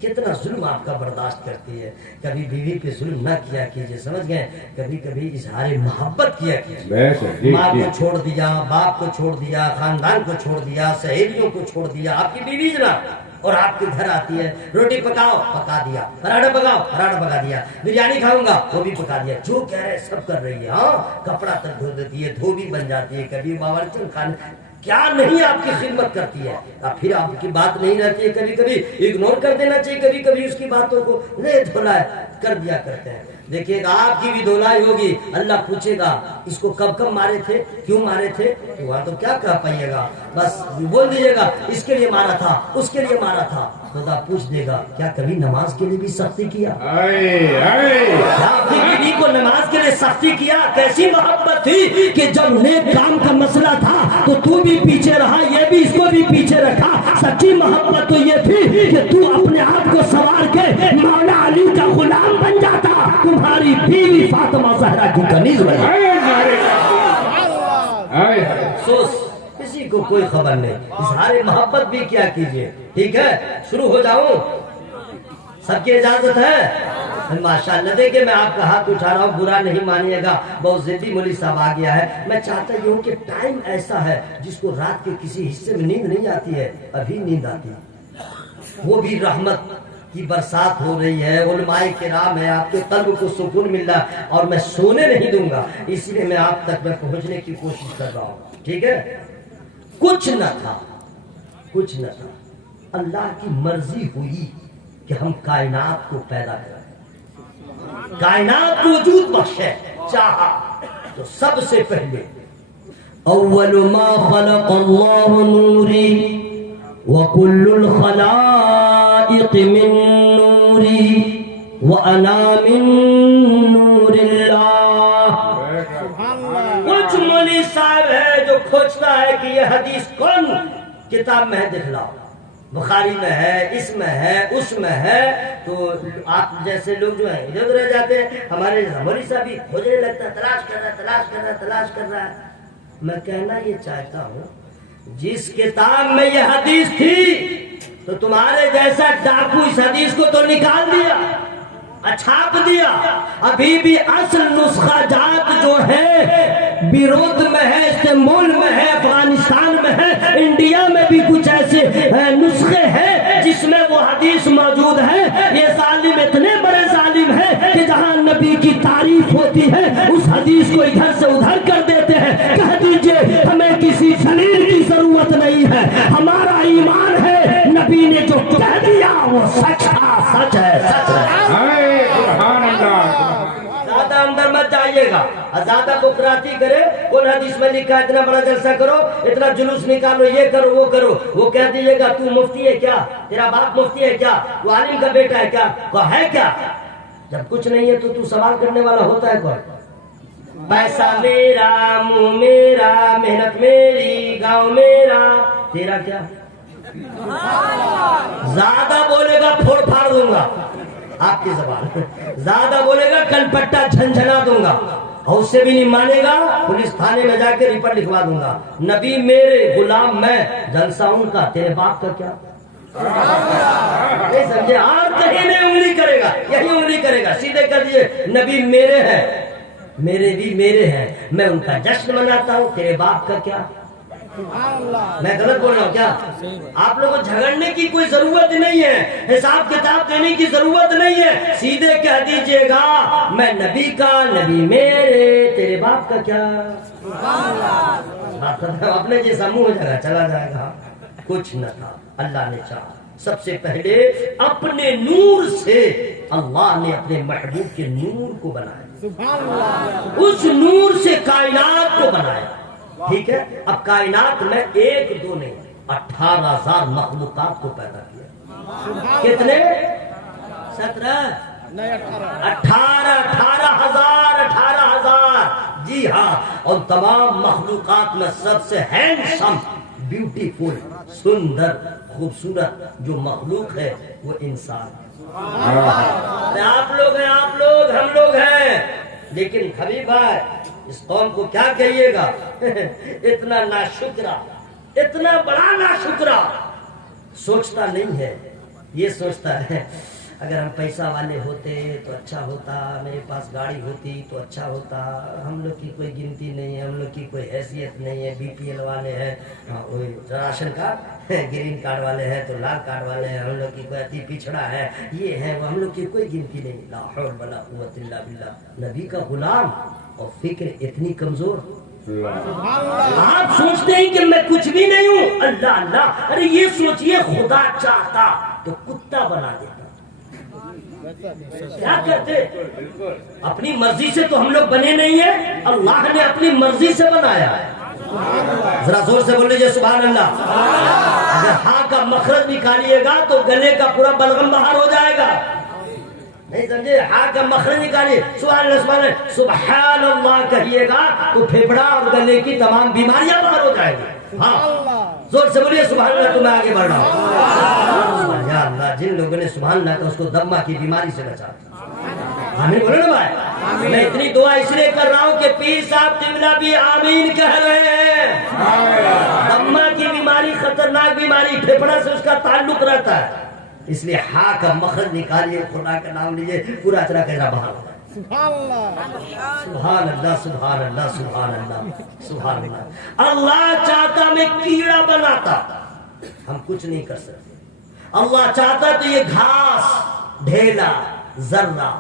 کتنا ظلم آپ کا برداشت کرتی ہے، کبھی بیوی پہ ظلم نہ کیا کیجئے، سمجھ گئے؟ کبھی کبھی اظہار محبت کیا کیجئے۔ ماں کو چھوڑ دیا، باپ کو چھوڑ دیا، خاندان کو چھوڑ دیا، سہیلیوں کو چھوڑ دیا، آپ کی بیوی جناب، اور آپ کے گھر آتی ہے، روٹی پکاؤ، پکا دیا، پراٹھا پکاؤ، پراٹھا پکا دیا، بریانی کھاؤں گا، وہ بھی پکا دیا، جو کہہ رہے سب کر رہی ہے۔ ہاں، کپڑا تک دھو دیتی ہے، دھوبی بن جاتی ہے، کبھی باورچی خانے، کیا نہیں آپ کی خدمت کرتی ہے، پھر آپ کی بات نہیں رہتی ہے، کبھی کبھی اگنور کر دینا چاہیے، کبھی کبھی اس کی باتوں کو لے دھولا کر دیا کرتے ہیں۔ دیکھیے گا آپ کی بھی دھولائی ہوگی، اللہ پوچھے گا اس کو کب کب مارے تھے، کیوں مارے تھے، وہاں تو کیا کہہ پائیے گا، بس بول دیجیے گا اس کے لیے مارا تھا، اس کے لیے مارا تھا، خدا پوچھ دے گا کیا کبھی نماز کے لیے بھی سختی کیا، کیا اپنی بیوی کو نماز کے لیے سختی کیا؟ کیسی محبت تھی کہ جب نیک کام کا مسئلہ تھا تو بھی پیچھے رہا، یہ بھی اس کو بھی پیچھے رکھا۔ سچی محبت تو یہ تھی کہ تو اپنے آپ کو سوار کے مولا علی کا غلام بن جاتا، تمہاری بیوی فاطمہ زہرا کی کنیز بنی۔ افسوس کسی کو کوئی خبر نہیں، اظہار محبت بھی کیا کیجئے۔ ٹھیک ہے، شروع ہو جاؤں؟ سب کی اجازت ہے؟ ماشاءاللہ۔ دیکھیں میں آپ کا ہاتھ اٹھا رہا ہوں، برا نہیں مانیے گا، بہت ضدی مولوی صاحب آ گیا ہے۔ میں چاہتا ہوں کہ ٹائم ایسا ہے جس کو رات کے کسی حصے میں نیند نہیں آتی ہے، ابھی نیند آتی ہے، وہ بھی رحمت کی برسات ہو رہی ہے، علماء کرام ہے، آپ کے قلب کو سکون مل رہا ہے، اور میں سونے نہیں دوں گا، اس لیے میں آپ تک میں پہنچنے کی کوشش کر رہا ہوں۔ ٹھیک ہے، کچھ نہ تھا، کچھ نہ تھا، اللہ کی مرضی ہوئی کہ ہم کائنات کو پیدا کریں، کائنات کو وجود بخشے، چاہا تو سب سے پہلے اول ما خلق اللہ نوری وکل الخلائق من نوری وانا من نور اللہ۔ کچھ مولوی صاحب ہے جو کھوجتا ہے کہ یہ حدیث کون کتاب میں ہے، دکھلاؤ، بخاری میں ہے، اس میں ہے، اس میں ہے، تو آپ جیسے لوگ جو ہیں ادھر رہ جاتے ہیں، ہمارے مولوی صاحب بھی کھوجنے لگتا ہے، تلاش کر رہا ہے، تلاش کر رہا ہے، تلاش کر رہا ہے۔ میں کہنا یہ چاہتا ہوں جس کتاب میں یہ حدیث تھی تو تمہارے جیسا ڈاکو اس حدیث کو تو نکال دیا، چھاپ دیا، ابھی بھی اصل نسخہ جات جو ہے بیروت میں ہے، استنبول میں ہے، افغانستان میں ہے، انڈیا میں بھی کچھ ایسے نسخے ہیں جس میں وہ حدیث موجود ہے۔ یہ ہوتی ہے اس حدیث کو ادھر سے ادھر کر دیتے ہیں. کہہ دیجئے ہمیں کسی دلیل کی ضرورت نہیں ہے, ہمارا ایمان ہے نبی نے جو کہہ دیا وہ سچ تھا, سچ ہے, سچ ہے. اے سبحان اللہ. زیادہ اندر مت جائیے گا, زیادہ بکراتی کرے. کون حدیث میں لکھا اتنا بڑا جلسہ کرو, اتنا جلوس نکالو, یہ کرو وہ کرو, وہ کہہ دیجیے گا تو مفتی ہے کیا, تیرا باپ مفتی ہے کیا, وہ عالم کا بیٹا ہے کیا, وہ ہے کیا. جب کچھ نہیں ہے تو سوال کرنے والا ہوتا ہے کون؟ پیسہ میرا, منہ میرا, محنت میری, گاؤں میرا, تیرا کیا؟ زیادہ بولے گا پھوڑ پھاڑ دوں گا آپ کی زبان, زیادہ بولے گا کن پٹا جھنجھنا دوں گا, اور اس سے بھی نہیں مانے گا پولیس تھانے میں جا کے رپورٹ لکھوا دوں گا. نبی میرے, غلام میں, جلسہ ان کا, تیرے باپ کا کیا؟ نہیں سمجھے, اور کہیں نہیں انگلی کرے گا, یہی انگلی کرے گا. سیدھے کر دیے نبی میرے ہیں, میرے بھی میرے ہیں, میں ان کا جشن مناتا ہوں, تیرے باپ کا کیا؟ میں غلط بول رہا ہوں کیا؟ آپ لوگوں کو جھگڑنے کی کوئی ضرورت نہیں ہے, حساب کتاب دینے کی ضرورت نہیں ہے. سیدھے کہہ دیجئے گا میں نبی کا, نبی میرے, تیرے باپ کا کیا؟ اپنے جیسا منہ ہو جائے گا, چلا جائے گا. کچھ نہ تھا, اللہ نے چاہا. سب سے پہلے اپنے نور سے اللہ نے اپنے محبوب کے نور کو بنایا, اس نور سے کائنات کو بنایا. ٹھیک ہے, اب کائنات میں ایک دو نہیں 18,000 مخلوقات کو پیدا کیا. کتنے؟ 17, 18,000. جی ہاں, اور تمام مخلوقات میں سب سے ہینڈسم, بیوٹیفل, سندر, خوبصورت جو مخلوق ہے وہ انسان. آپ لوگ ہیں, آپ لوگ, ہم لوگ ہیں. لیکن حبیب بھائی اس قوم کو کیا کہیے گا, اتنا ناشکرا, اتنا بڑا ناشکرا. سوچتا نہیں ہے, یہ سوچتا ہے اگر ہم پیسہ والے ہوتے تو اچھا ہوتا, میرے پاس گاڑی ہوتی تو اچھا ہوتا. ہم لوگ کی کوئی گنتی نہیں ہے, ہم لوگ کی کوئی حیثیت نہیں ہے. بی پی ایل والے ہیں, راشن کارڈ, گرین کارڈ والے ہیں تو لال کارڈ والے ہیں. ہم لوگ کی کوئی اتی پچھڑا ہے, یہ ہے وہ, ہم لوگ کی کوئی گنتی نہیں. لا حول ولا قوت الا باللہ. نبی کا غلام اور فکر اتنی کمزور. آپ سوچتے ہیں کہ میں کچھ بھی نہیں ہوں, اللہ اللہ. ارے یہ سوچئے خدا چاہتا تو کتا بنا دیتا. کیا کرتے, اپنی مرضی سے تو ہم لوگ بنے نہیں ہیں, اللہ نے اپنی مرضی سے بنایا. ذرا زور سے بول لیجیے سبحان اللہ. اگر ہاں کا مخرج نکالیے گا تو گلے کا پورا بلغم باہر ہو جائے گا. نہیں سمجھے, ہاں کا مخرج نکالیے, سبحان اللہ, سبحان اللہ, سبحان اللہ کہیے گا تو پھیپڑا اور گلے کی تمام بیماریاں باہر ہو جائیں گی. ہاں زور سے بولیے سبحان اللہ, تو میں آگے بڑھ رہا ہوں. یا اللہ, جن لوگوں نے سبحان اللہ کہا اس کو دمہ کی بیماری سے بچا. آمین بولو نا بھائی. میں اتنی دعا اس لیے کر رہا ہوں کہ پیر صاحب قبلہ بھی آمین کہہ رہے ہیں. دمہ کی بیماری خطرناک بیماری, پھیپڑا سے اس کا تعلق رہتا ہے. اس لیے ہاں کا مخرج نکالیے, خدا کا نام لیجیے, پورا اچرا کہنا باہر ہوتا ہے. سبحان اللہ, سبحان اللہ, سبحان اللہ, سبحان اللہ. اللہ چاہتا میں کیڑا بناتا, ہم کچھ نہیں کر سکتے. اللہ چاہتا تو یہ گھاس, ڈھیلا, ذرہ,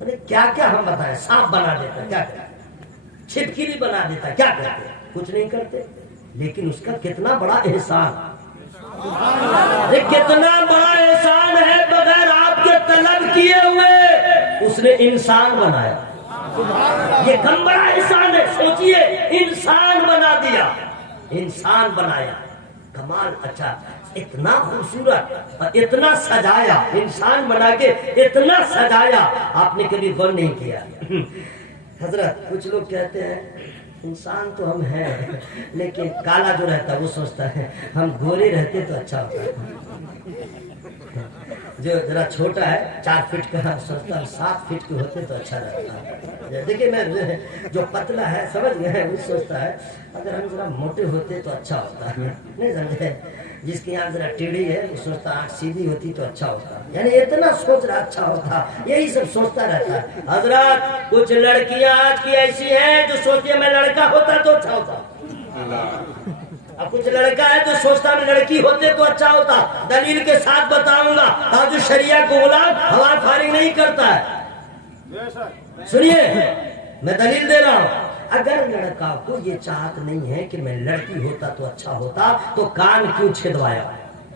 ارے کیا کیا ہم بتائیں, سانپ بنا دیتا, کیا کرتے, چھپکلی بنا دیتا, کیا کرتے, کچھ نہیں کرتے. لیکن اس کا کتنا بڑا احسان, کتنا بڑا احسان ہے, بغیر آپ کے طلب کیے ہوئے اس نے انسان بنایا. یہ کم بڑا احسان ہے. سوچئے, انسان بنا دیا, انسان بنایا, کمال. اچھا, اتنا خوبصورت اور اتنا سجایا, انسان بنا کے اتنا سجایا, آپ نے کبھی غور نہیں کیا. حضرت کچھ لوگ کہتے ہیں انسان تو ہم ہیں, لیکن کالا جو رہتا ہے وہ سوچتا ہے ہم گورے رہتے تو اچھا ہوتا ہے. جو ذرا چھوٹا ہے 4 فٹ کا سوچتا ہے 7 فٹ کے ہوتے تو اچھا رہتا ہے. دیکھیے میں جو پتلا ہے سمجھ گئے, وہ سوچتا ہے اگر ہم ذرا موٹے ہوتے تو اچھا ہوتا ہے. نہیں سمجھے, جس کی آنکھ ذرا ٹیڑھی ہے وہ سوچتا آنکھ سیدھی ہوتی تو اچھا ہوتا. یعنی اتنا سوچ رہا اچھا ہوتا, یہی سب سوچتا رہتا ہے. حضرات کچھ لڑکیاں آج کی ایسی ہیں جو سوچتی میں لڑکا ہوتا تو اچھا ہوتا. اب کچھ لڑکا ہے جو سوچتا میں لڑکی ہوتے تو اچھا ہوتا. دلیل کے ساتھ بتاؤں گا, اور جو شریعہ کو غلام ہوا فارغ نہیں کرتا ہے. سنیے میں دلیل دے رہا ہوں، اگر لڑکا کو یہ چاہت نہیں ہے کہ میں لڑکی ہوتا تو اچھا ہوتا تو کان کیوں چھدوایا؟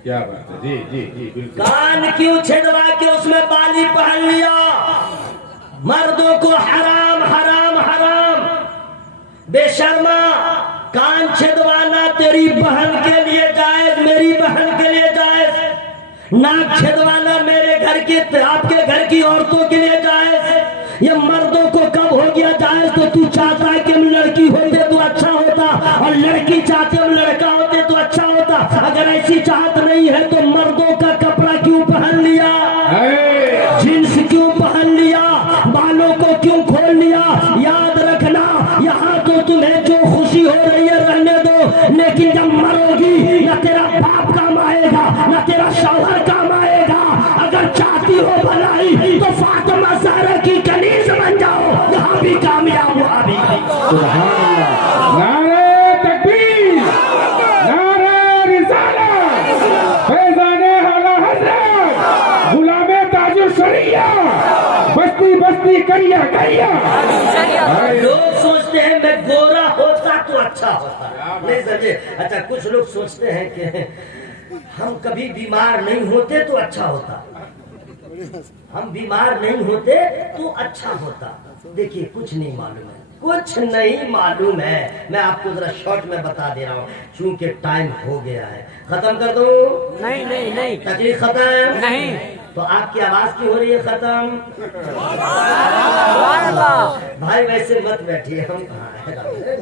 کیا بات ہے، جی جی جی بالکل. کان کیوں چھدوا کے اس میں بالی پہن لیا؟ مردوں کو حرام حرام حرام. بے شرما، کان چھدوانا تیری بہن کے لیے جائز، میری بہن کے لیے جائز. ناک چھدوانا میرے گھر کی، آپ کے گھر کی عورتوں کے لیے جائز. یہ مردوں کو کب ہو گیا جائز؟ تو چاہتا ہے کہ ہم لڑکی ہوتے تو اچھا ہوتا، اور لڑکی چاہتے ہم لڑکا ہوتے تو اچھا ہوتا. اگر ایسی چاہت نہیں ہے تو مردوں کا کپڑا کیوں پہن لیا؟ جنس کیوں پہن لیا؟ بالوں کو کیوں کھول لیا؟ یاد رکھنا، یہاں تو تمہیں جو خوشی ہو رہی ہے رہنے دو، لیکن جب مرو گی نہ تیرا باپ کام آئے گا نہ تیرا شوہر کام آئے گا. اگر چاہتی ہو بھلائی تو فاطمہ زہرا کی کنیز بن جاؤ، یہاں بھی کامیاب ہوا بھی. سبحان اللہ. نعرہ تکبیر، نعرہ رسالت، فیضان اعلی حضرت غلام تاج الشریعہ، بستی بستی کریا کریا. لوگ سوچتے ہیں میں گورا ہوتا تو اچھا ہوتا، نہیں سمجھے؟ اچھا کچھ لوگ سوچتے ہیں کہ ہم کبھی بیمار نہیں ہوتے تو اچھا ہوتا، ہم بیمار نہیں ہوتے تو اچھا ہوتا. دیکھیے کچھ نہیں معلوم ہے، کچھ نہیں معلوم ہے. میں آپ کو ذرا شارٹ میں بتا دے رہا ہوں چونکہ ٹائم ہو گیا ہے. ختم کر دوں؟ نہیں نہیں نہیں تقریر ختم نہیں. تو آپ کی آواز کی ہو رہی ہے ختم؟ سبحان اللہ. بھائی ویسے مت بیٹھیے، ہم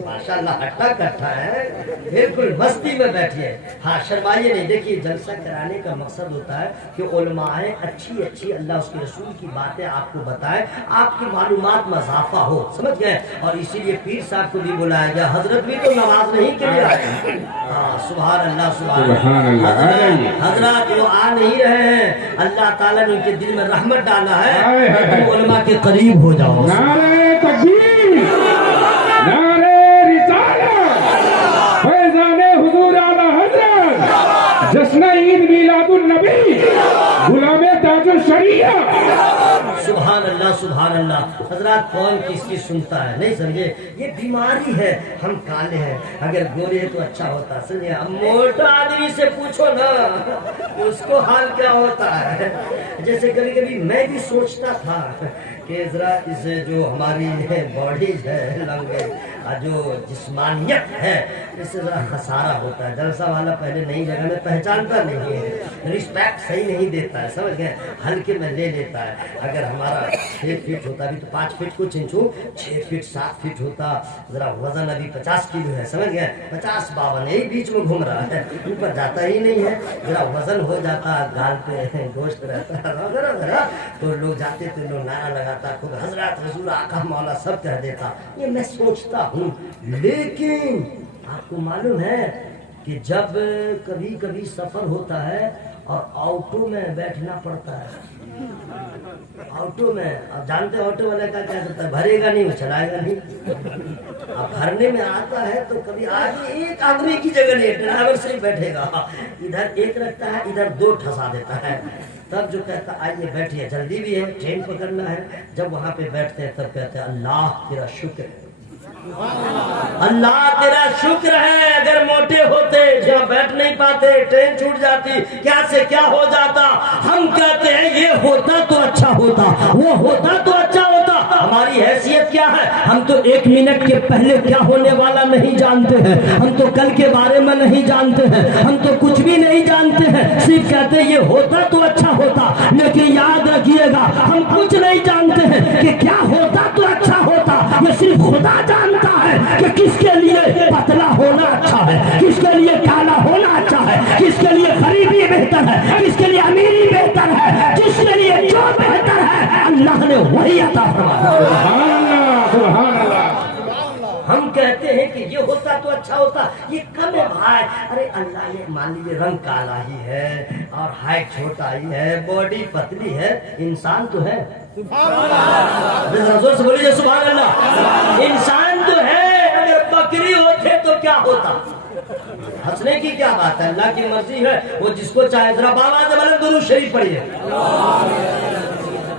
ماشاءاللہ ہٹا کٹھا ہے، بالکل مستی میں بیٹھیے. ہاں شرمائیے نہیں. دیکھیے جلسہ کرانے کا مقصد ہوتا ہے کہ علماء اچھی اچھی اللہ اس کے رسول کی باتیں آپ کو بتائیں، آپ کی معلومات میں اضافہ ہو، سمجھ گئے؟ اور اسی لیے پیر صاحب کو بھی بلایا گیا. حضرت بھی تو نماز نہیں کے لیے آئے. ہاں سبحان اللہ سبحان اللہ. حضرات وہ آ نہیں رہے ہیں، اللہ تعالیٰ نے ان کے دل میں رحمت ڈالا ہے، تم علماء کے قریب ہو جاؤ. نعرہ تکبیر، نعرہ رسالت، فیضان حضور اعلی حضرت، جشن عید میلاد النبی، غلام تاج الشریعہ. سبحان اللہ سبحان اللہ. حضرات کون کس کی سنتا ہے؟ نہیں سمجھے؟ یہ بیماری ہے. ہم کالے ہیں، اگر گورے ہیں تو اچھا ہوتا. سمجھے؟ اب موٹا آدمی سے پوچھو نا اس کو حال کیا ہوتا ہے. جیسے کبھی کبھی میں بھی سوچتا تھا کہ ذرا اس جو ہماری باڈی ہے لنگے جو جسمانیت ہے اس سے ذرا خسارہ ہوتا ہے. جلسہ والا پہلے نئی جگہ میں پہچانتا نہیں ہے، رسپیکٹ صحیح نہیں دیتا ہے، سمجھ گئے؟ ہلکے میں لے لیتا ہے. اگر ہمارا 6 فٹ ہوتا بھی تو 5 فٹ کو چنچو 6 فٹ 7 فٹ ہوتا. ذرا وزن ابھی 50 کلو ہے، سمجھ گئے؟ 50-52 یہی بیچ میں گھوم رہا ہے، اوپر جاتا ہی نہیں ہے. ذرا وزن ہو جاتا، گال پہ گوشت رہتا ذرا تو لوگ جاتے تو لوگ نعرہ لگاتا، خود حضرت حضور آقا مولا سب کہہ دیتا. یہ میں سوچتا ہوں. لیکن آپ کو معلوم ہے کہ جب کبھی کبھی سفر ہوتا ہے اور آٹو میں بیٹھنا پڑتا ہے، آٹو میں، آپ جانتے ہیں آٹو والے کا کیا کرتا ہے؟ بھرے گا نہیں، وہ چلائے گا نہیں. اب بھرنے میں آتا ہے تو کبھی آدمی ایک آدمی کی جگہ نہیں، ڈرائیور سے ہی بیٹھے گا، ادھر ایک رکھتا ہے ادھر 2 ٹھسا دیتا ہے. تب جو کہتا آئیے بیٹھیے، جلدی بھی ہے ٹرین پکڑنا ہے. جب وہاں پہ بیٹھتے ہیں تب کہتے ہیں اللہ تیرا شکر ہے، اللہ تیرا شکر ہے. اگر موٹے ہوتے جہاں بیٹھ نہیں پاتے، ٹرین چھوٹ جاتی، کیا سے کیا ہو جاتا. ہم کہتے ہیں یہ ہوتا تو اچھا ہوتا، وہ ہوتا تو اچھا ہوتا. ہماری حیثیت کیا ہے؟ ہم تو 1 منٹ کے پہلے کیا ہونے والا نہیں جانتے ہیں، ہم تو کل کے بارے میں نہیں جانتے ہیں، ہم تو کچھ بھی نہیں جانتے ہیں. صرف کہتے ہیں یہ ہوتا تو اچھا ہوتا. لیکن یاد رکھیے گا ہم کچھ نہیں جانتے ہیں کہ کیا ہوتا تو اچھا ہوتا. یہ صرف خدا جانتا ہے کہ کس کے لیے پتلا ہونا اچھا ہے، کس کے لیے کالا ہونا اچھا ہے، کس کے لیے غریبی بہتر ہے، کس کے لیے امیری بہتر ہے. جس کے لیے جو بہتر ہے اللہ نے وہی عطا فرمایا. سبحان اللہ سبحان اللہ. ہم کہتے ہیں کہ یہ ہوتا تو اچھا ہوتا. یہ کم ہے بھائی. ارے اللہ نے مان لیجیے رنگ کالا ہی ہے اور ہائٹ چھوٹا ہی ہے، باڈی پتلی ہے، انسان تو ہے. زور سے بولیے سبحان اللہ. انسان تو ہے. اگر بکری ہوتے تو کیا ہوتا؟ ہنسنے کی کیا بات ہے؟ اللہ کی مرضی ہے، وہ جس کو چاہے. ذرا بابا سے درود شریف پڑھیے.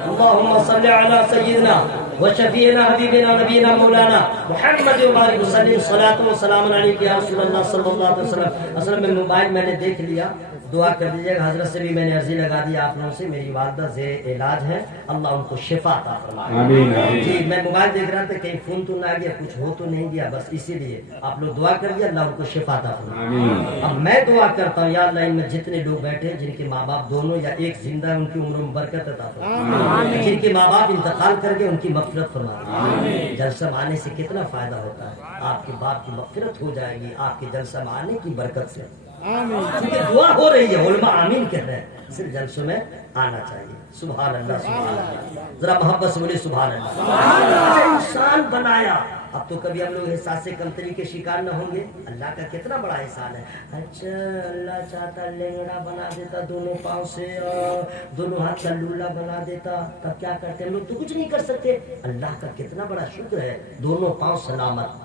اللہم صلی علی سیدنا وشفیعنا حبیبنا نبینا مولانا محمد مبارک وسلم صلاۃ و سلام علیک یا رسول اللہ صلی اللہ علیہ وسلم. اصل میں موبائل میں نے دیکھ لیا, دعا کر دیجیے گا. حضرت سے بھی میں نے عرضی لگا دی آپ لوگوں سے, میری والدہ زیر علاج ہے, اللہ ان کو شفا عطا فرمائے. آمین. جی میں موبائل دیکھ رہا تھا, کہیں فون تو نہ آ گیا, کچھ ہو تو نہیں گیا, بس اسی لیے آپ لوگ دعا کر دیا, اللہ ان کو شفا عطا فرمائے. اب میں دعا کرتا ہوں, یا اللہ ان میں جتنے لوگ بیٹھے جن کے ماں باپ دونوں یا ایک زندہ ہے, ان کی عمروں میں برکت عطا فرمائے. جن کے ماں باپ انتقال کر گئے ان کی مغفرت فرمائے. جلسہ میں آنے سے کتنا فائدہ ہوتا ہے, آپ کے باپ کی مغفرت ہو جائے گی آپ کے جلسہ میں آنے کی برکت سے. کیونکہ دعا ہو رہی ہے, علماء آمین کہہ رہے ہیں, صرف جلسوں میں آنا چاہیے. سبحان اللہ سبحان اللہ, ذرا محبت سے بولیے سبحان اللہ. انسان بنایا, اب تو کبھی ہم لوگ احساس کمتری کے شکار نہ ہوں گے. اللہ کا کتنا بڑا احسان ہے. اچھا اللہ چاہتا لنگڑا بنا دیتا, دونوں پاؤں سے دونوں ہاتھ کا لولا بنا دیتا, تب کیا کرتے ہیں لوگ؟ تو کچھ نہیں کر سکتے. اللہ کا کتنا بڑا شکر ہے, دونوں پاؤں سلامت,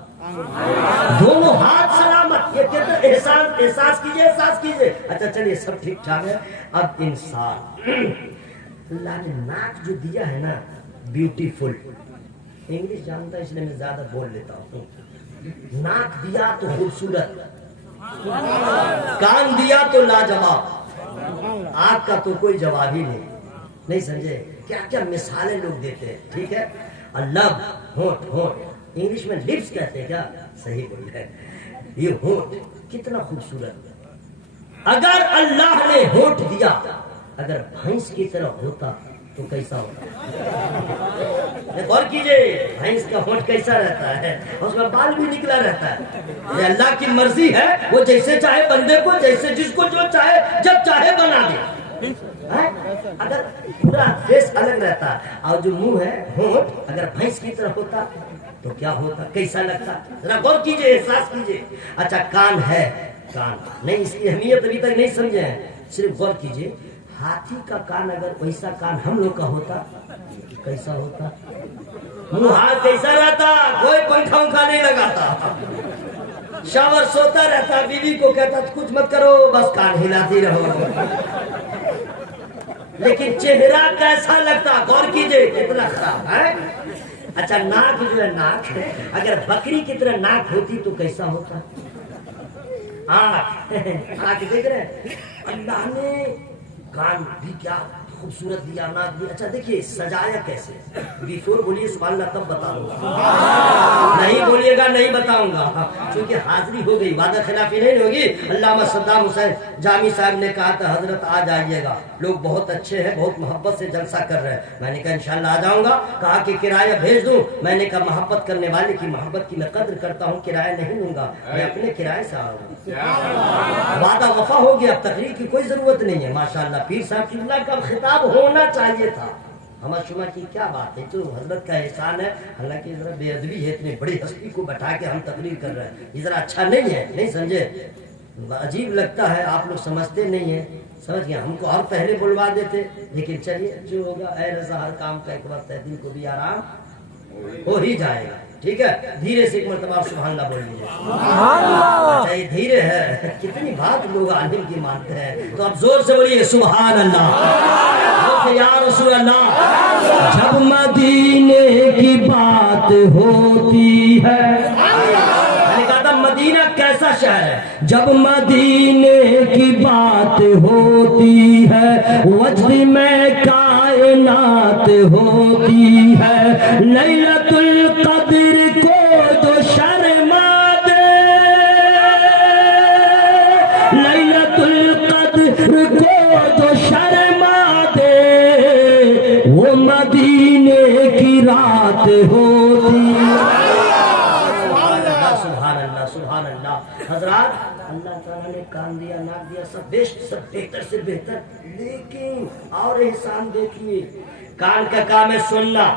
دونوں ہاتھ سلامت. یہ کتنا احسان, احساس کیجئے, احساس کیجئے. اچھا چلیے سب ٹھیک ٹھاک ہے. اب انسان, اللہ نے ناک جو دیا ہے نا, بیوٹیفل, انگلش جانتا ہے اس لیے میں زیادہ بول لیتا ہوں. ناک دیا تو خوبصورت, کان دیا تو لاجواب, آنکھ کا تو کوئی جواب ہی نہیں سمجھے. کیا کیا مثالیں لوگ دیتے ہیں. ٹھیک ہے, لب, ہونٹ, ہونٹ انگلش میں لپس کہتے ہیں, کیا صحیح بول رہے ہیں. یہ ہونٹ کتنا خوبصورت. اگر اللہ نے ہونٹ دیا, اگر بھینس کی طرح ہوتا تو کیسا ہوتا؟ غور کیجئے, بھینس کا ہونٹ کیسا رہتا ہے, اس میں بال بھی نکلا رہتا ہے. یہ اللہ کی مرضی ہے, وہ جیسے چاہے بندے کو, جیسے جس کو جو چاہے جب چاہے بنا دے. اگر پورا فیس الگ رہتا اور جو منہ ہے ہونٹ اگر بھینس کی طرح ہوتا تو کیا ہوتا, کیسا لگتا؟ ذرا غور کیجئے, احساس کیجئے. اچھا کان ہے, کان نہیں, اس کی اہمیت ابھی تک نہیں سمجھے ہیں. صرف غور کیجئے, ہاتھی کا کان اگر ویسا کان ہم لوگ کا ہوتا کیسا ہوتا؟ منہ ہاتھ کیسا رہتا, کوئی پنکھا ونکھا نہیں لگاتا, شاور سوتا رہتا, بیوی کو کہتا کچھ مت کرو, بس کان ہلاتی رہو. لیکن چہرہ کیسا لگتا, غور کیجئے, کتنا خراب ہے. اچھا ناک جو ہے, ناک اگر بکری کی طرح ناک ہوتی تو کیسا ہوتا؟ آنکھ دیکھ رہے ہیں, اللہ نے کان بھی کیا خوبصورت دیا, ناک بھی. اچھا دیکھیے سجایا کیسے, بیفور بولیے سبحان اللہ تب بتاؤں گا, نہیں بولیے گا نہیں بتاؤں گا, کیونکہ حاضری ہو گئی, وعدہ خلافی نہیں ہوگی. علامہ صدام حسین جامی صاحب نے کہا تھا حضرت آ جائیے گا, لوگ بہت اچھے ہیں, بہت محبت سے جلسہ کر رہے ہیں. میں نے کہا انشاءاللہ آ جاؤں گا. کہا کہ کرایہ بھیج دوں. میں نے کہا محبت کرنے والے کی محبت کی میں قدر کرتا ہوں, کرایہ نہیں لوں گا, میں اپنے کرایہ سے آؤں گا. وعدہ وفا ہو گیا, اب تقریر کی کوئی ضرورت نہیں ہے. ماشاءاللہ پیر صاحب کی اللہ کا خطاب ہونا چاہیے تھا. ہمہ شمہ کی کیا بات ہے, تو حضرت کا احسان ہے. حالانکہ ذرا بے ادبی ہے, اتنی بڑی ہستی کو بٹھا کے ہم تقریر کر رہے ہیں, یہ ذرا اچھا نہیں ہے, نہیں سمجھے, عجیب لگتا ہے. آپ لوگ سمجھتے نہیں ہیں, سمجھ گیا, ہم کو اور پہلے بلوا دیتے. لیکن چلیے جو ہوگا, اے رضا ہر کام کا ایک وقت ہے, دل کو بھی آرام ہو ہی جائے گا. ٹھیک ہے, دھیرے سے ایک مرتبہ سبحان اللہ بول لیجیے. اچھا یہ دھیرے ہے, کتنی بات لوگ عالم کی مانتے ہیں, تو اب زور سے بولیے سبحان اللہ, یا رسول اللہ. جب مدینے کی بات ہوتی ہے, میں نے کہا تھا مدینہ کیسا شہر ہے. جب مدینے کی بات ہوتی ہے, وجد میں کائنات ہوتی ہے, لیلۃ القدر کو جو شرما دے, لیلۃ القدر کو جو شرما دے, وہ مدینے کی رات ہوتی ہے. سبحان اللہ. حضرات اللہ تعالیٰ نے کان دیا, ناک دیا, سب بیسٹ, سب بہتر سے بہتر, لیکن اور احسان دیکھیے, کان کا کام ہے سننا.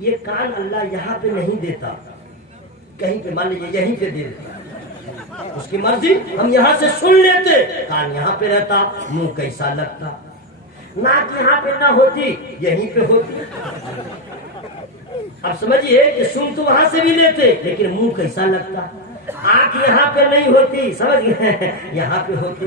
یہ کان اللہ یہاں پہ نہیں دیتا, کہیں پہ مان لیجیے یہیں پہ دے دیتا, اس کی مرضی, ہم یہاں سے سن لیتے. کان یہاں پہ رہتا, منہ کیسا لگتا. ناک یہاں پہ نہ ہوتی, یہیں پہ ہوتی. اب سمجھیے کہ سن تو وہاں سے بھی لیتے, لیکن منہ کیسا لگتا. آنکھ یہاں پہ نہیں ہوتی, سمجھ گئے, یہاں پہ ہوتی.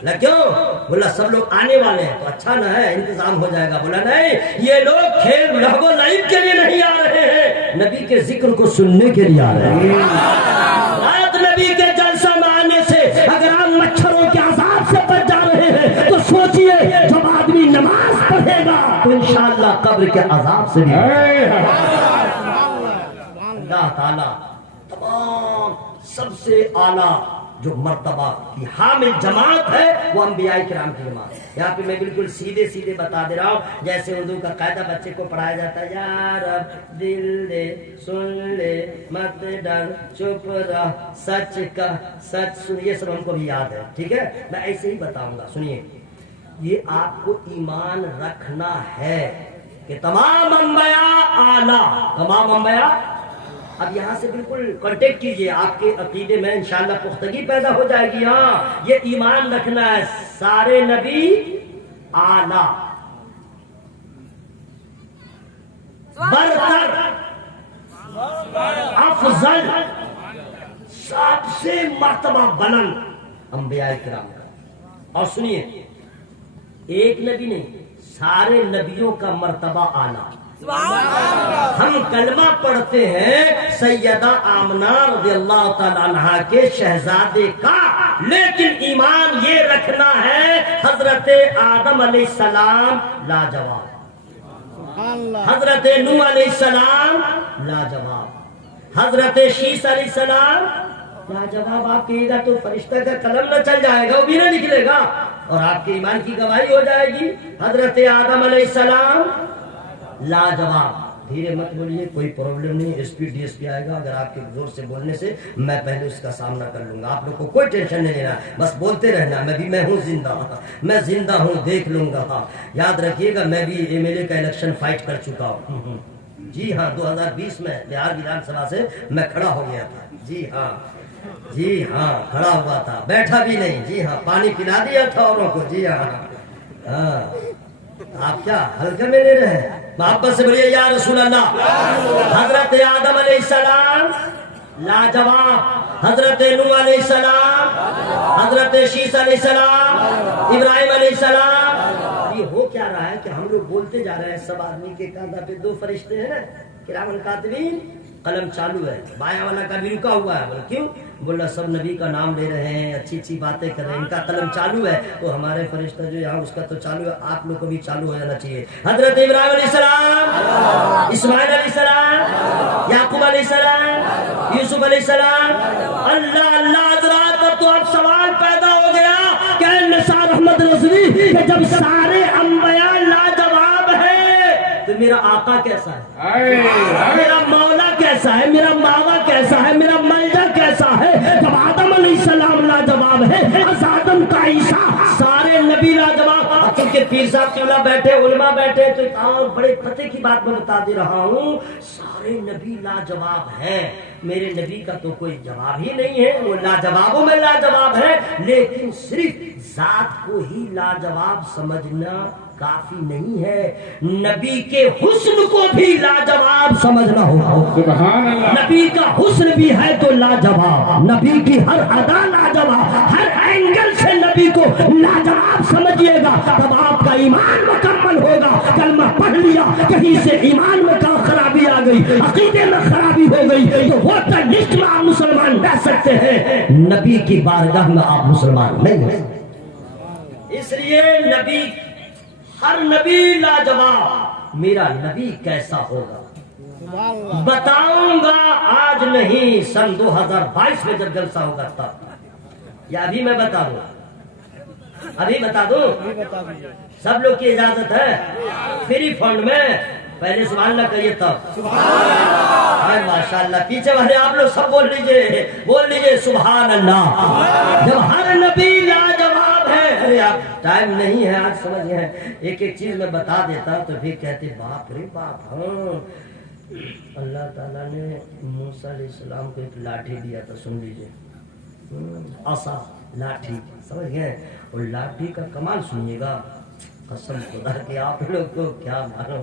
بولا کیوں؟ بولا سب لوگ آنے والے ہیں تو اچھا نہ ہے، انتظام ہو جائے گا۔ بولا نہیں، یہ لوگ کھیل لہو و لعب کے لیے نہیں آ رہے ہیں، نبی کے ذکر کو سننے کے لیے آ رہے ہیں۔ رات نبی کے جلسہ میں آنے سے اگر آپ مچھروں کے عذاب سے بچ جا رہے ہیں تو سوچئے جب آدمی نماز پڑھے گا تو انشاءاللہ قبر کے عذاب سے بھی اللہ تعالیٰ تمام سب سے اعلیٰ جو مرتبہ کی حامل جماعت ہے وہ انبیاء کرام کی جماعت ہے۔ یہاں پہ میں بالکل سیدھے سیدھے بتا دے رہا ہوں، جیسے اردو کا قاعدہ بچے کو پڑھایا جاتا ہے، یا رب دل دے سن لے مت ڈر چپ رہ سچ کا سچ سن، یہ سب ہم کو بھی یاد ہے، ٹھیک ہے؟ میں ایسے ہی بتاؤں گا، سنیے، یہ آپ کو ایمان رکھنا ہے کہ تمام انبیاء اعلیٰ، تمام انبیاء۔ اب یہاں سے بالکل کانٹیکٹ کیجئے، آپ کے عقیدے میں انشاءاللہ پختگی پیدا ہو جائے گی۔ ہاں یہ ایمان رکھنا ہے، سارے نبی اعلیٰ، برتر، افضل، سب سے مرتبہ بلند انبیاء کرام کا۔ اور سنیے، ایک نبی نہیں، سارے نبیوں کا مرتبہ اعلیٰ۔ ہم کلمہ پڑھتے ہیں سیدہ آمنہ رضی اللہ تعالیٰ عنہ کے شہزادے کا، لیکن ایمان یہ رکھنا ہے حضرت آدم علیہ السلام لاجواب، حضرت نوح علیہ السلام لاجواب، حضرت شیس علیہ السلام لاجواب۔ آپ کہیے گا تو فرشتہ کا قلم نہ چل جائے گا، وہ بھی نہ نکلے گا اور آپ کے ایمان کی گواہی ہو جائے گی۔ حضرت آدم علیہ السلام لاجواب، دھیرے مت بولیے، کوئی پرابلم نہیں، S P D S P آئے گا، اگر آپ کے زور سے بولنے سے میں پہلے اس کا سامنا کر لوں گا، آپ لوگ کو کوئی ٹینشن نہیں لینا، بس بولتے رہنا، میں ہوں زندہ، میں زندہ ہوں، دیکھ لوں گا۔ ہاں یاد رکھیے گا، میں بھی ایم ایل اے کا الیکشن فائٹ کر چکا ہوں، جی ہاں، 2020 میں بہار ویدھان سبھا سے میں کھڑا ہو گیا تھا، جی ہاں، جی ہاں، کھڑا ہوا تھا، بیٹھا بھی نہیں، جی ہاں، پانی پلا دیا تھا اوروں کو، جی ہاں۔ ہاں آپ کیا ہلکے میں لے رہے ہیں؟ محبت سے بولیے یا رسول اللہ۔ حضرت آدم علیہ السلام لاجواب، حضرت نوح علیہ السلام، حضرت شیس علیہ السلام، ابراہیم علیہ السلام۔ یہ ہو کیا رہا ہے کہ ہم لوگ بولتے جا رہے ہیں، سب آدمی کے کاندھا پہ دو فرشتے ہیں نا، کرام الکاتبین، قلم چالو ہے، بایاں والا کا بھی رکا ہوا ہے۔ بولا کیوں؟ بولا سب نبی کا نام لے رہے ہیں، اچھی اچھی باتیں کر رہے ہیں، ان کا قلم چالو ہے، تو ہمارے فرشتہ جو یہاں اس کا تو چالو ہے، آپ لوگ کو بھی چالو ہو جانا چاہیے۔ حضرت ابراہیم علیہ السلام، اسماعیل علیہ السلام، یعقوب علیہ السلام، یوسف علیہ السلام، اللہ اللہ حضرات، اب تو اب سوال پیدا ہو گیا کہ نثار احمد رضوی کہ جب سارے انبیاء لاجواب ہیں تو میرا آقا کیسا ہے، میرا مولا کیسا ہے، میرا ماوا کیسا ہے، میرا ملجا کیسا ہے؟ جب آدم علیہ السلام لاجواب ہے، از آدم کا عیسیٰ، سارے نبی لاجواب۔ اب چونکہ پیر صاحب قبلہ بیٹھے، علماء بیٹھے، تو اور بڑے پتے کی بات میں بتا دے رہا ہوں، سارے نبی لاجواب ہیں، میرے نبی کا تو کوئی جواب ہی نہیں ہے، وہ لاجوابوں میں لاجواب ہے، لیکن صرف ذات کو ہی لاجواب سمجھنا کافی نہیں ہے، نبی کے حسن کو بھی لاجواب سمجھنا ہوگا۔ سبحان اللہ۔ نبی کا حسن بھی ہے تو لاجواب، نبی کی ہر ادا لاجواب، ہر اینگل سے نبی کو لاجواب سمجھیے گا، تب آپ کا ایمان مکمل ہوگا۔ کلمہ پڑھ لیا، کہیں سے ایمان میں خرابی آ گئی، عقیدے میں خرابی ہو گئی، تو ووٹر لسٹ میں آپ مسلمان رہ سکتے ہیں، نبی کی بارگاہ میں آپ مسلمان نہیں ہیں۔ اس لیے نبی، ہر نبی لاجواب، میرا نبی کیسا ہوگا بتاؤں گا، آج نہیں، سن 2022 میں جب جلسہ ہوگا تب، یا ابھی میں بتا دوں، ابھی بتا دوں، سب لوگ کی اجازت ہے، فری فنڈ میں، پہلے سبحان اللہ کہیے تب، ماشاءاللہ، پیچھے والے آپ لوگ سب بول لیجئے سبحان اللہ۔ جب ہر نبی لاجواب ہے، ارے آپ ٹائم نہیں ہے آج، سمجھ ہیں، ایک ایک چیز میں بتا دیتا تو پھر کہتے باپ رے باپ۔ ہاں اللہ تعالیٰ نے موسیٰ علیہ السلام کو ایک لاٹھی دیا تھا، سن لیجئے، عصا، لاٹھی، سمجھ گئے؟ اور لاٹھی کا کمال سنیے گا، قسم خدا کہ آپ لوگ کو کیا معلوم،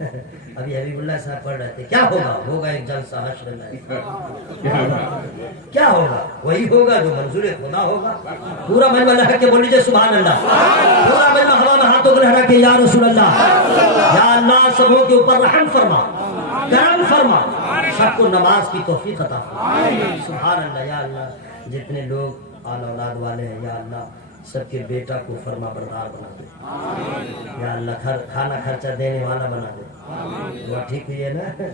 ابھی حبیب اللہ صاحب پڑھ رہے تھے کیا ہوگا ایک جلسہ حشر میں، کیا ہوگا؟ وہی ہوگا جو منظور خدا ہوگا. پورا مجمع لہا کے بول لیجیے سبحان اللہ. پورا مجمع ہوا میں ہاتھوں کو لہرا کے یا رسول اللہ، یا اللہ سبوں کے اوپر رحم فرما، کرم فرما، سب کو نماز کی توفیق عطا فرما. سبحان اللہ. یا اللہ جتنے لوگ آل اولاد والے ہیں یا اللہ سب کے بیٹا کو فرما بردار بنا دے یا اللہ، کھانا خرچہ دینے والا بنا دے. دعا ٹھیک ہوئی ہے نا؟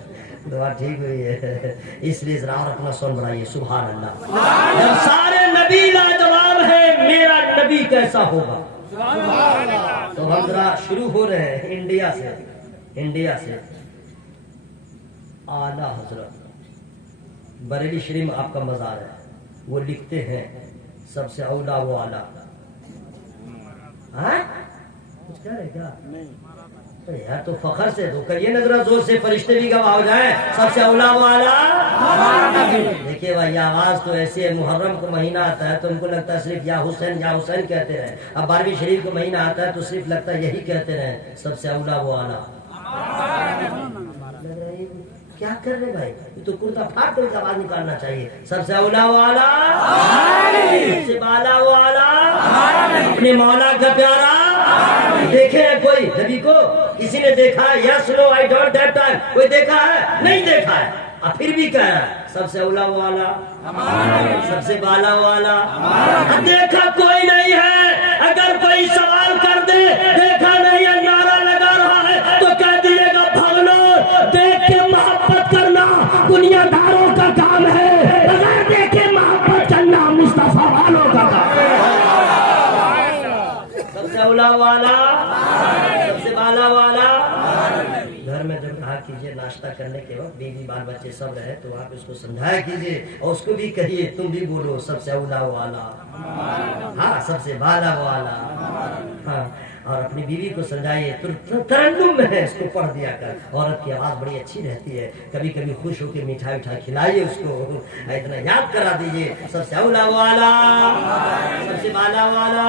دعا ٹھیک ہوئی ہے. اس لیے ذرا اور اپنا سون بڑھائیے سبحان اللہ. جب سارے نبی لاجواب ہیں میرا نبی کیسا ہوگا؟ تو ہم ذرا شروع ہو رہے ہیں انڈیا سے. اعلیٰ حضرت بریلی شریف میں آپ کا مزار ہے، وہ لکھتے ہیں سب سے اولا وہ اعلیٰ. کچھ کہہ رہے کیا یار؟ تو فخر سے تو کریے نظر زور سے، فرشتے بھی گواہ ہو جائیں. سب سے اولا وہ اعلیٰ. دیکھیے بھائی آواز تو ایسی ہے، محرم کو مہینہ آتا ہے تو ان کو لگتا ہے صرف یا حسین کہتے رہے. اب 12ویں شریف کو مہینہ آتا ہے تو صرف لگتا ہے یہی کہتے رہے سب سے اولا وہ اعلیٰ. کیا کر رہے بھائی؟ یہ تو کرتا پھاٹ کوئی آواز نکالنا چاہیے. سب سے اولا وہ اعلیٰ، سب سے بالا وہ اعلیٰ، اپنے مولا کا پیارا. دیکھے ہے کوئی نبی کو؟ کسی نے دیکھا ہے؟ یس نو آئی ڈونٹ ہیو ٹائم. کوئی دیکھا ہے؟ نہیں دیکھا ہے. اب پھر بھی کہہ رہا ہے سب سے اولا وہ اعلیٰ، سب سے بالا وہ اعلیٰ. دیکھا کوئی نہیں ہے. اگر کوئی سوال کر دے دیکھا نہیں ہے نعرہ لگا رہا ہے تو کہہ دیے گا بھگلو. دیکھ کے محبت کرنا دنیا داروں کا کام ہے، بغیر دیکھے محبت کرنا مصطفیٰ والوں کا کام ہے. سب سے اولا والا، سب سے بالا والا. گھر میں جب کہا کیجیے ناشتہ کرنے کے وقت بیوی بال بچے سب رہے تو آپ اس کو سمجھایا کیجیے اور اس کو بھی کہیے تم بھی بولو سب سے اولا والا، ہاں سب سے بالا والا. ہاں اور اپنی بیوی کو سمجھائیے ترنم میں ہے اس کو پڑھ دیا کر. عورت کی آواز بڑی اچھی رہتی ہے، کبھی کبھی خوش ہو کے مٹھائی کھلائیے اس کو، اتنا یاد کرا دیجیے سب سے اولا والا، سب سے بالا والا.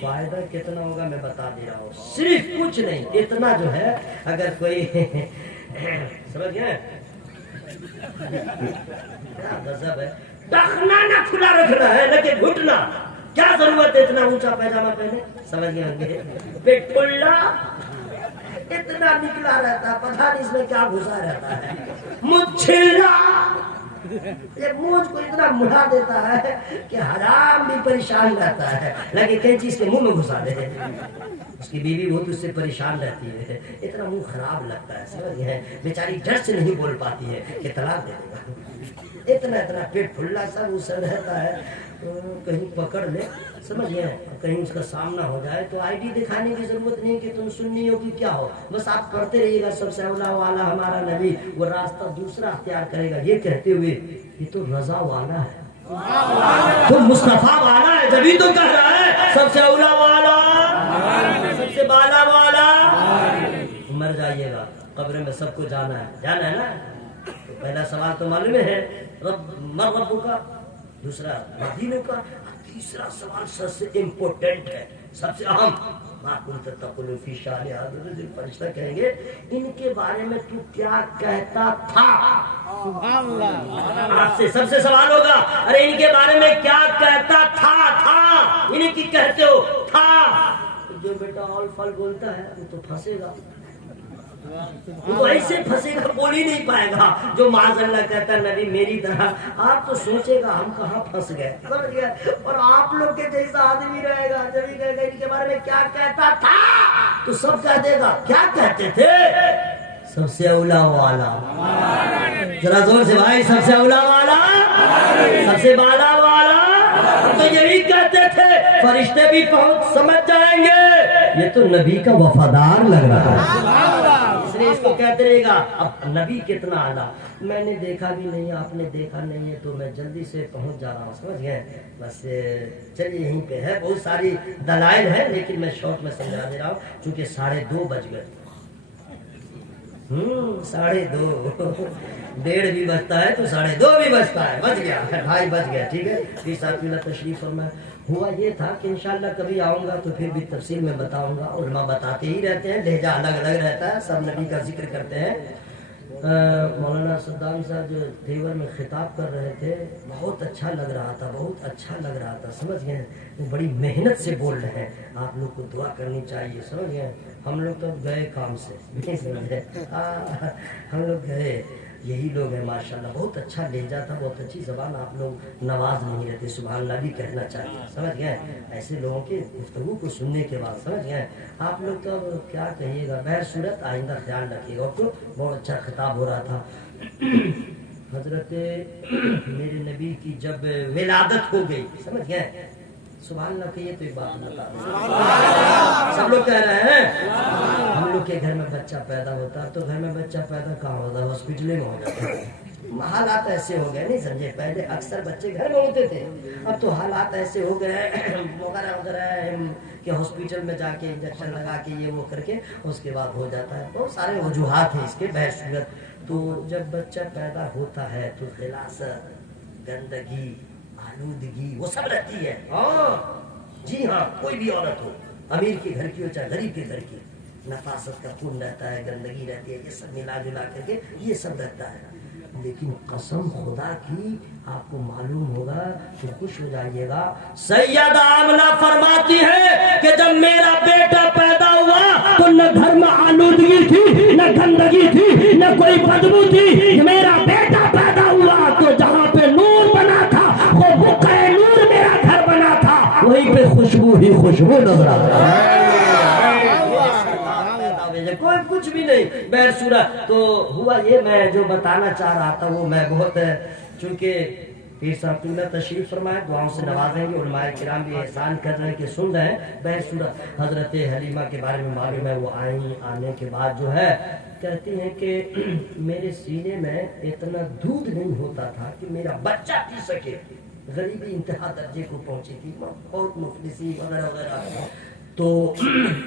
فائدہ کتنا ہوگا میں بتا دے رہا ہوں، صرف کچھ نہیں اتنا جو ہے اگر کوئی سمجھ گئے کیا غضب ہے. ٹخنا نہ کھلا رکھنا ہے نہ کہ گھٹنا. کیا ضرورت ہے اتنا اونچا پیجامہ پہنے؟ سمجھ گئے ہوں گے. پیٹ پلا اتنا نکلا رہتا ہے، پتہ نہیں اس میں کیا گھسا رہتا ہے. مچھلا یہ مونج کو اتنا مڑا دیتا ہے کہ حرام بھی پریشان رہتا ہے، لیکن کئی چیز کے منہ میں گھسا دے. اس کی بیوی بہت اس سے پریشان رہتی ہے، اتنا منہ خراب لگتا ہے. سمجھ گئے؟ بیچاری ڈر سے نہیں بول پاتی ہے کہ طلاق دے دے گا. اتنا پیٹ پھلا سب اسر رہتا ہے. کہیں پکڑ لے، سمجھ گئے، کہیں اس کا سامنا ہو جائے تو آئی ڈی دکھانے کی ضرورت نہیں کہ تم سننی ہو کہ کیا ہو. بس آپ پڑھتے رہیے گا سب سے اولا والا ہمارا نبی. وہ راستہ دوسرا اختیار کرے گا یہ کہتے ہوئے یہ تو رضا والا ہے، تو مصطفیٰ والا ہے، جبھی تو کہہ رہا ہے سب سے اولا والا، سب سے بالا والا. مر جائیے گا قبر میں سب کو جانا ہے نا. تو پہلا سوال تو معلوم ہے مر ربو کا، دوسرا دینوں کا، تیسرا سوال سب سے امپورٹنٹ ہے، سب سے اہم. فرشتہ کہیں گے ان کے بارے میں تو کیا کہتا تھا. آپ سے سب سے سوال ہوگا ارے ان کے بارے میں کیا کہتا تھا انہیں کی کہتے ہو تھا. جو بیٹا آل فال بولتا ہے وہ تو پھنسے گا، وہ ایسے پھنسے گا بول ہی نہیں پائے گا. جو معاذ اللہ کہتا ہے نبی میری طرح، آپ تو سوچے گا ہم کہاں پھنس گئے. سمجھ گیا؟ اور آپ لوگ کے جیسا آدمی رہے گا جب ہی کہے گا ان کے بارے میں کیا کہتا تھا تو سب کہہ دے گا کیا کہتے تھے سب سے اولا والا. ذرا زور سے بھائی سب سے اولا والا، سب سے بالا والا. تو یہی کہتے تھے فرشتے بھی پہنچ سمجھ جائیں گے یہ تو نبی کا وفادار لگ رہا ہے، اس لیے اس کو کہتے رہے گا. اب نبی کتنا اعلیٰ میں نے دیکھا بھی نہیں، آپ نے دیکھا نہیں ہے تو میں جلدی سے پہنچ جا رہا ہوں. سمجھ گئے؟ بس چلیے یہیں پہ ہے، بہت ساری دلائل ہیں لیکن میں شارٹ میں سمجھا دے رہا ہوں چونکہ 2:30 بج گئے. 2:30 1:30 بھی بجتا ہے تو 2:30 بھی بجتا ہے, بج گیا 2:30 بج گیا. ٹھیک ہے, پھر ساتھ میں تشریف فرمائے. ہوا یہ تھا کہ انشاءاللہ کبھی آؤں گا تو پھر بھی تفصیل میں بتاؤں گا. علماء بتاتے ہی رہتے ہیں, لہجہ الگ الگ رہتا ہے, سب نبی کا ذکر کرتے ہیں. مولانا صدام صاحب جو دیور میں خطاب کر رہے تھے بہت اچھا لگ رہا تھا, بہت اچھا لگ رہا تھا, سمجھ گئے. بڑی محنت سے بول رہے ہیں, آپ لوگ کو دعا کرنی چاہیے, سمجھ گئے. ہم لوگ تو گئے کام سے, نہیں سمجھے, ہم لوگ گئے, یہی لوگ ہیں ماشاءاللہ. بہت اچھا لہجہ تھا, بہت اچھی زبان, آپ لوگ نواز نہیں رہتے, سبحان اللہ بھی کہنا چاہیے, سمجھ گئے. ایسے لوگوں کی گفتگو کو سننے کے بعد سمجھ گئے آپ لوگ تو کیا کہیے گا. بہر صورت آئندہ خیال رکھیے گا. تو بہت اچھا خطاب ہو رہا تھا. حضرت میرے نبی کی جب ولادت ہو گئی, سمجھ گئے, سبحان اللہ کہیے تو ایک بات بتا دیں, سب لوگ کہہ رہے ہیں. ہم لوگ کے گھر میں بچہ پیدا ہوتا تو گھر میں بچہ پیدا کہاں ہوتا, ہاسپٹل میں ہو جاتا. حالات ایسے ہو گئے, نہیں سمجھے. پہلے اکثر بچے گھر میں ہوتے تھے, اب تو حالات ایسے ہو گئے وغیرہ وغیرہ کہ ہاسپٹل میں جا کے انجیکشن لگا کے یہ وہ کر کے اس کے بعد ہو جاتا ہے. بہت سارے وجوہات ہیں اس کے بہر صورت. تو جب بچہ پیدا ہوتا ہے تو خلاصت, گندگی, آلودگی وہ سب رہتی ہے. جی ہاں, کوئی بھی عورت ہو, امیر کے گھر کی ہو چاہے غریب کے گھر کی, نفاست کا خون رہتا ہے, گندگی رہتی ہے, یہ سب ملا جلا کر کے یہ سب رہتا ہے. لیکن قسم خدا کی آپ کو معلوم ہوگا تو خوش ہو جائیے گا, سیدہ آمنہ فرماتی ہے کہ جب میرا بیٹا پیدا ہوا تو نہ گھر میں آلودگی تھی, نہ گندگی تھی, نہ کوئی بدبو تھی. میرا بیٹا پیدا ہوا تو جہاں پہ نور بنا تھا وہ بقع نور میرا گھر بنا تھا, وہیں پہ خوشبو ہی خوشبو نظر آ رہا ہے. کوئی کچھ بھی نہیں. بہر صورت تو ہوا یہ, میں جو بتانا چاہ رہا تھا وہ میں بہت, چونکہ پیر صاحب اللہ تشریف فرمائے, دعاؤں سے نوازیں گے, علماء کرام بھی احسان کر رہے ہیں کہ سن رہے ہیں. بہر صورت حضرت حلیمہ کے بارے میں معلوم ہے, وہ آنے کے بعد جو ہے کہتی ہیں کہ میرے سینے میں اتنا دودھ نہیں ہوتا تھا کہ میرا بچہ پی سکے. غریبی انتہا درجے کو پہنچی تھی, بہت مفلسی وغیرہ وغیرہ. تو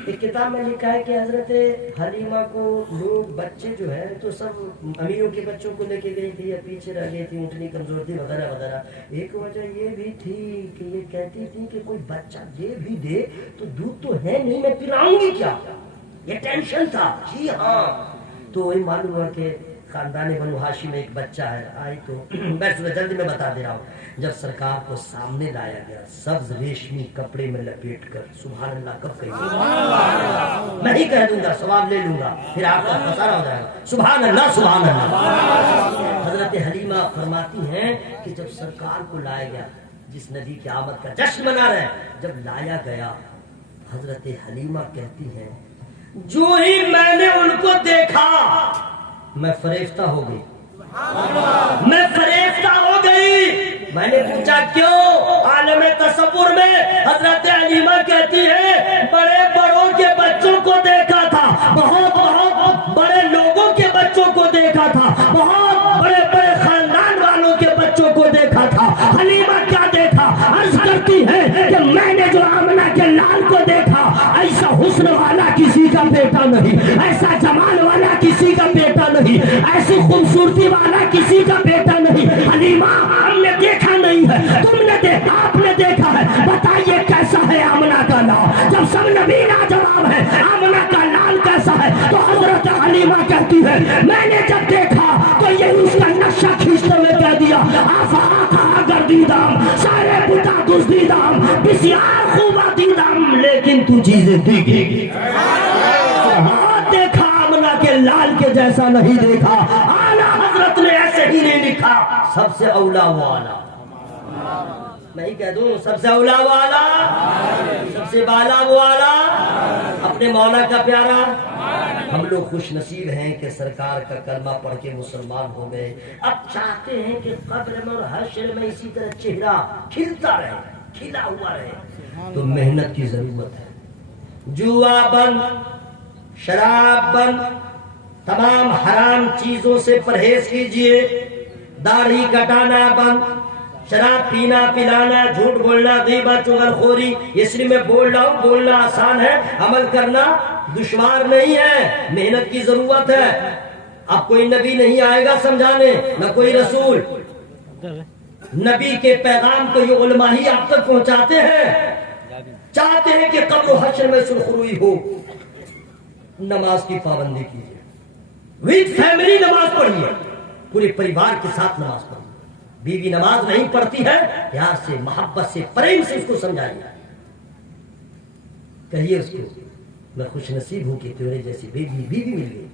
ایک کتاب میں لکھا ہے کہ حضرت حلیمہ کو لوگ بچے جو ہے تو سب امیروں کے بچوں کو لے کے گئی تھی یا پیچھے رہ گئی تھی, اونٹنی کمزور تھی وغیرہ وغیرہ. ایک وجہ یہ بھی تھی کہ یہ کہتی تھی کہ کوئی بچہ دے بھی دے تو دودھ تو ہے نہیں, میں پلاؤں گی کیا, یہ ٹینشن تھا. جی ہاں, تو وہی معلوم ہوا کہ خاندان بنو ہاشم میں ایک بچہ ہے. آئی تو میں جلدی میں بتا دے رہا ہوں. جب سرکار کو سامنے لایا گیا سبز ریشمی کپڑے میں لپیٹ کر, سبحان اللہ کب کہیں گے, میں ہی کہہ دوں گا, ثواب لے لوں گا, پھر آپ کا خسارہ ہو جائے گا. سبحان اللہ سبحان اللہ. حضرت حلیمہ فرماتی ہیں کہ جب سرکار کو لایا گیا, جس نبی کی آمد کا جشن منا رہے ہیں, جب لایا گیا حضرت حلیمہ کہتی ہیں جو ہی میں نے ان کو دیکھا میں فریفتہ ہو گئی, میں فریفتہ ہو گئی. میں نے پوچھا کیوں؟ عالم تصور میں حضرت حلیمہ کہتی ہے بڑے بڑوں کے بچوں کو دیکھا تھا, بہت بہت بڑے لوگوں کے بچوں کو دیکھا تھا, بہت بڑے بڑے خاندان والوں کے بچوں کو دیکھا تھا. حلیمہ کیا دیکھا؟ عرض کرتی ہے کہ میں نے جو آمنہ کے لال کو دیکھا, ایسا حسن والا کسی کا بیٹا نہیں, ایسا جمال والا کسی کا بیٹا نہیں, ایسی خوبصورتی والا کسی کا بیٹا نہیں. حلیمہ ہم نے دیکھا نہیں ہے, تم نے دیکھا, آپ نے دیکھا ہے, بتائیے کیسا ہے آمنہ کا لال؟ جب سب نبی لاجواب ہے, آمنہ کا لال کیسا ہے؟ تو حضرت حلیمہ کہتی ہے میں نے جب دیکھا تو یہ اس کا نقشہ کھینچتے ہوئے کہہ دیا آفا آقا گردیدام سارے بتا دزدیدام بسیار خوبہ دیدام, لیکن تو چیزیں دیکھے گی. دیکھا آمنہ کے لال کے جیسا نہیں دیکھا. اعلیٰ حضرت نے ایسے ہی نہیں لکھا, سب سے اولا والا, میں ہی کہہ دوں سب سے اولا والا, سب سے بالا والا, اپنے مولا کا پیارا. ہم لوگ خوش نصیب ہیں کہ سرکار کا کلمہ پڑھ کے مسلمان ہو گئے. اب چاہتے ہیں کہ قبر میں اور حشر میں اسی طرح چہرہ کھلتا رہے, کھلا ہوا رہے. تو محنت کی ضرورت ہے. جوا بند, شراب بند, تمام حرام چیزوں سے پرہیز کیجئے. داڑھی کٹانا بند, شراب پینا پلانا, جھوٹ بولنا, غیبت چغلخوری, اس لیے میں بول رہا ہوں, بولنا آسان ہے, عمل کرنا دشوار نہیں ہے, محنت کی ضرورت ہے. اب کوئی نبی نہیں آئے گا سمجھانے، نہ کوئی رسول. نبی کے پیغام کو یہ علماء ہی آپ تک پہنچاتے ہیں. چاہتے ہیں کہ قبر و حشر میں سرخروئی ہو. نماز کی پابندی کیجیے، وتھ فیملی نماز پڑھیے، پورے پریوار کے ساتھ نماز پڑھیے. بیوی نماز نہیں پڑھتی ہے، پیار سے، محبت سے، پریم سے اس کو سمجھائیے. کہیے اس کو میں خوش نصیب ہوں کہ تیرے جیسی بیوی مل گئی.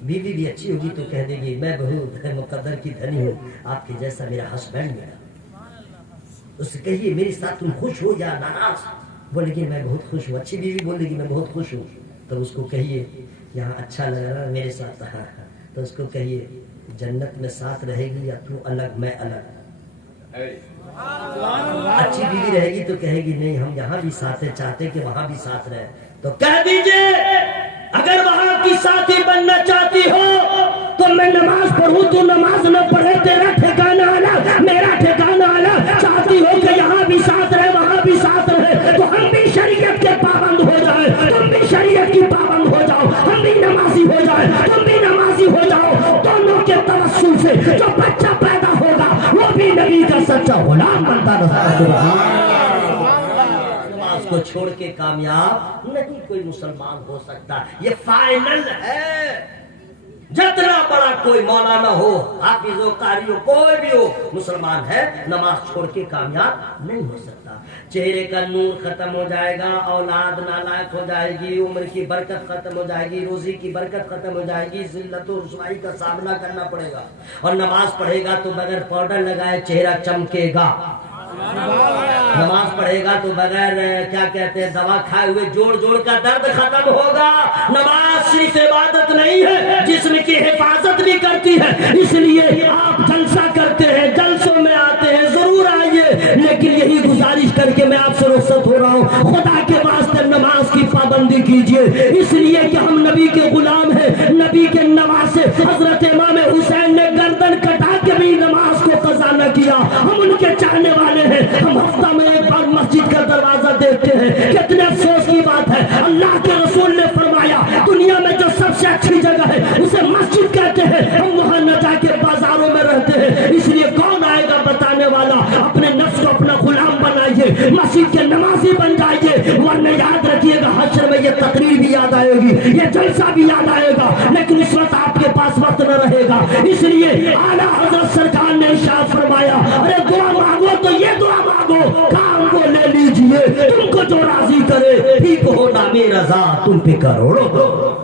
بیوی بھی اچھی ہوگی تو کہہ دے گی میں بہت مقدر کی دھنی ہوں، آپ کے جیسا میرا ہسبینڈ میرا. اس سے کہیے میرے ساتھ تم خوش ہو یا ناراض، بولے گی میں بہت خوش ہوں. اچھی بیوی بولے گی میں بہت خوش ہوں، تو اس کو کہیے یہاں اچھا لگ رہا میرے ساتھ. تو اس کو کہیے جنت میں ساتھ رہے گی یا تو الگ میں الگ. اچھی بیوی رہے گی تو کہے گی نہیں ہم یہاں بھی ساتھ ہیں، چاہتے کہ وہاں بھی ساتھ رہے. تو کہہ دیجئے اگر وہاں کی ساتھی بننا چاہتی ہو تو میں نماز پڑھوں تو نماز نہ پڑھے، تیرا ٹھکانہ الگ میرا ٹھکانہ الگ. چاہتی ہو کہ یہاں بھی ساتھ رہے وہاں بھی ساتھ رہے، تو ہم بھی شریعت کے پابند ہو جائے، تم بھی شریعت کی پابند ہو جاؤ، ہم بھی نمازی ہو جائے تم بھی نمازی ہو جاؤ. دونوں کے توسل سے جو بچہ پیدا ہوگا وہ بھی نبی کا سچا غلام بنتا رہا. کو چھوڑ کے کامیاب نہیں کوئی مسلمان ہو سکتا. یہ فائنل ہے. جتنا بڑا کوئی مولانا ہو، حافظ ہو، قاری ہو، کوئی بھی ہو، مسلمان ہے، نماز چھوڑ کے کامیاب نہیں ہو سکتا. چہرے کا نور ختم ہو جائے گا، اولاد نالائق ہو جائے گی، عمر کی برکت ختم ہو جائے گی، روزی کی برکت ختم ہو جائے گی، ذلت و رسوائی کا سامنا کرنا پڑے گا. اور نماز پڑھے گا تو بغیر پاؤڈر لگائے چہرہ چمکے گا. نماز پڑھے گا تو بغیر کیا کہتے ہیں دوا کھائے ہوئے جوڑ کا درد ختم ہوگا. نماز صرف عبادت نہیں ہے، جسم کی حفاظت بھی کرتی ہے. اس لیے آپ جلسہ کرتے ہیں، جلسوں میں آتے ہیں، ضرور آئیے، لیکن یہی گزارش کر کے میں آپ سے رخصت ہو رہا ہوں، خدا کے واسطے نماز کی پابندی کیجیے. اس لیے کہ ہم نبی کے غلام ہیں، نبی کے نواسے. حضرت امام حسین نے گردن کٹا کے بھی نماز کو قضا نہ کیا. ہم ان کے چاہنے والے ہیں. ہم ہفتہ میں ایک بار مسجد کا دروازہ دیکھتے ہیں. کتنے افسوس کی بات ہے، اللہ کے رسول نے فرمایا دنیا میں جو سب سے اچھی جگہ ہے اسے مسجد کہتے ہیں. ہم وہاں نہ جا کے بازاروں میں رہتے ہیں. اس لیے کون آئے گا بتانے والا؟ اپنے نفس کو اپنا غلام بنائیے، مسجد کے نمازی بن جائیے، ورنہ یاد رکھیے گا حشر میں یہ تقریر بھی یاد آئے گی، یہ جلسہ بھی یاد آئے گا، لیکن اس وقت آپ کے پاس وقت نہ رہے گا. اس لیے اعلیٰ حضرت سرکار نے ارشاد فرمایا ارے دعا مانگو تو یہ دعا مانگو، کام کو لے لیجئے، تم کو جو راضی کرے، ٹھیک ہو نہ میرا رضا تم پہ کروڑو.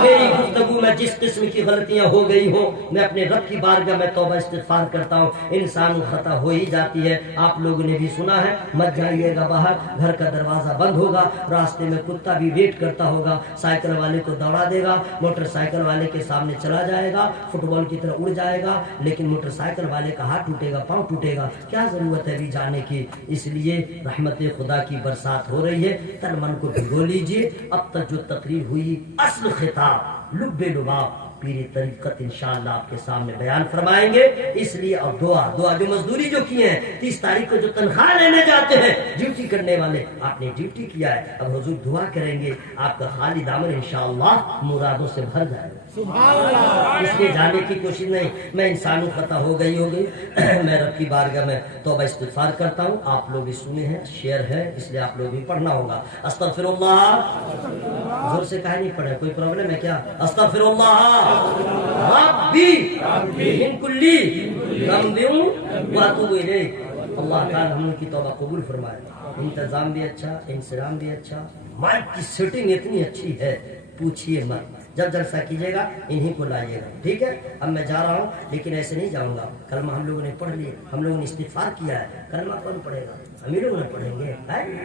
میری گفتگو میں جس قسم کی غلطیاں ہو گئی ہوں میں اپنے رب کی بارگاہ میں توبہ استغفار کرتا ہوں. انسان خطا ہو ہی جاتی ہے. آپ لوگوں نے بھی سنا ہے مت جائیے گا باہر، گھر کا دروازہ بند ہوگا، راستے میں کتا بھی ویٹ کرتا ہوگا، سائیکل والے کو دوڑا دے گا، موٹر سائیکل والے کے سامنے چلا جائے گا، فٹ بال کی طرح اڑ جائے گا، لیکن موٹر سائیکل والے کا ہاتھ ٹوٹے گا، پاؤں ٹوٹے گا. کیا ضرورت ہے بھی جانے کی؟ اس لیے رحمت خدا کی برسات ہو رہی ہے، تن من کو بھگو لیجیے. اب تک جو تقریر ہوئی اصل خطاب لب لباب پیر طریقت انشاءاللہ آپ کے سامنے بیان فرمائیں گے. اس لیے اور دعا جو مزدوری جو کی ہے 30 تاریخ کو جو تنخواہ لینے جاتے ہیں ڈیوٹی کرنے والے، آپ نے ڈیوٹی کیا ہے، اب حضور دعا کریں گے آپ کا خالی دامن انشاءاللہ مرادوں سے بھر جائے گا. اس لیے جانے کی کوشش نہیں. میں انسانوں خطا ہو گئی میں رب کی بارگاہ میں توبہ استغفار کرتا ہوں. آپ لوگ بھی سنے ہیں، شیئر ہے، اس لیے آپ لوگ بھی پڑھنا ہوگا. استغفر اللہ. زور سے کہا نہیں پڑھا، کوئی پرابلم ہے کیا؟ استغفر اللہ ربی من کلی ذنب واتوب الیہ. اللہ تعالی ہم کی توبہ قبول فرمائے. انتظام بھی اچھا، انسرام بھی اچھا، مائک کی سیٹنگ اتنی اچھی ہے پوچھیے مت. جب جلسہ کیجیے گا انہی کو لائیے گا، ٹھیک ہے؟ اب میں جا رہا ہوں لیکن ایسے نہیں جاؤں گا. کلمہ ہم لوگوں نے پڑھ لیا، ہم لوگوں نے استغفار کیا ہے. کلمہ کون پڑھے گا؟ ہم ہی لوگ نہ پڑھیں گے.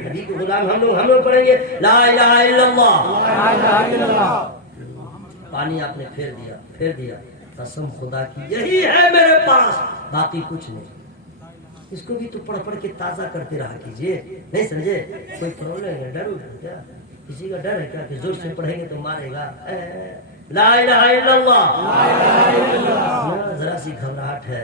نبی کے غلام ہم لوگ پڑھیں گے لا الہ الا اللہ. پانی آپ نے پھیر دیا. قسم خدا کی یہی ہے میرے پاس، باقی کچھ نہیں. اس کو بھی تو پڑھ کے تازہ کرتے رہا کیجیے. نہیں سمجھے؟ کوئی پرابلم ہے؟ ڈر کیا؟ کسی کا ڈر ہے کیا کہ زور سے پڑھیں گے تو مارے گا؟ لا الہ الا اللہ. ذرا سی گھبراہٹ ہے.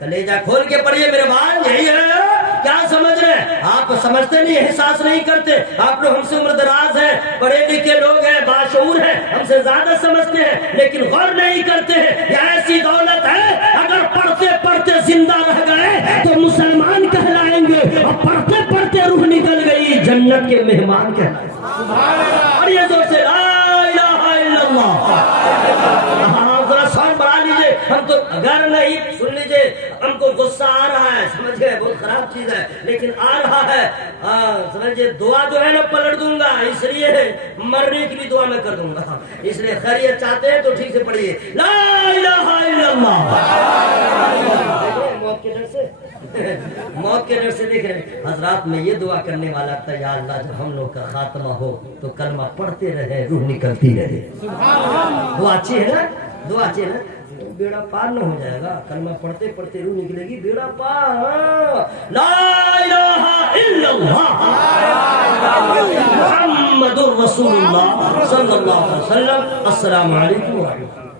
کلیجہ کھول کے پڑھیے میرے بھائی. یہی ہے. کیا سمجھ رہے ہیں آپ؟ سمجھتے نہیں، احساس نہیں کرتے. آپ لوگ ہم سے عمر دراز ہے. پڑھے لکھے لوگ ہیں، باشعور ہیں، ہم سے زیادہ سمجھتے ہیں، لیکن غور نہیں کرتے ہیں یہ ایسی دولت ہے اگر پڑھتے پڑھتے زندہ رہ گئے تو مسلمان کہلائیں گے، اور پڑھتے پڑھتے روح نکل گئی جنت کے مہمان کہلائیں گے۔ اور یہ زور سے لا الہ الا اللہ۔ ذرا ساؤنڈ بڑھا لیجئے، ہم تو اگر نہیں سن لیجئے، ہم کو غصہ آ رہا ہے، سمجھ گئے بہت خراب چیز ہے لیکن آ رہا ہے، سمجھئے دعا جو ہے نا پلٹ دوں گا، اس لیے مرنے کی بھی دعا میں کر دوں گا، اس لیے خیریت چاہتے ہیں تو ٹھیک سے پڑھیے لا الہ الا اللہ۔ موت کے ڈر سے موت کے ڈر سے دیکھ رہے ہیں حضرات، میں یہ دعا کرنے والا تھا یا اللہ جب ہم لوگ کا خاتمہ ہو تو کلمہ پڑھتے رہے، روح نکلتی رہے۔ دعا اچھی ہے نا، دعا اچھی ہے نا، بیڑا پار نہ ہو جائے گا، کلمہ پڑھتے پڑھتے روح نکلے گی، بیڑا پار۔ لا الہ الا اللہ محمد الرسول اللہ صلی اللہ علیہ وسلم۔ السلام علیکم ورحمۃ اللہ۔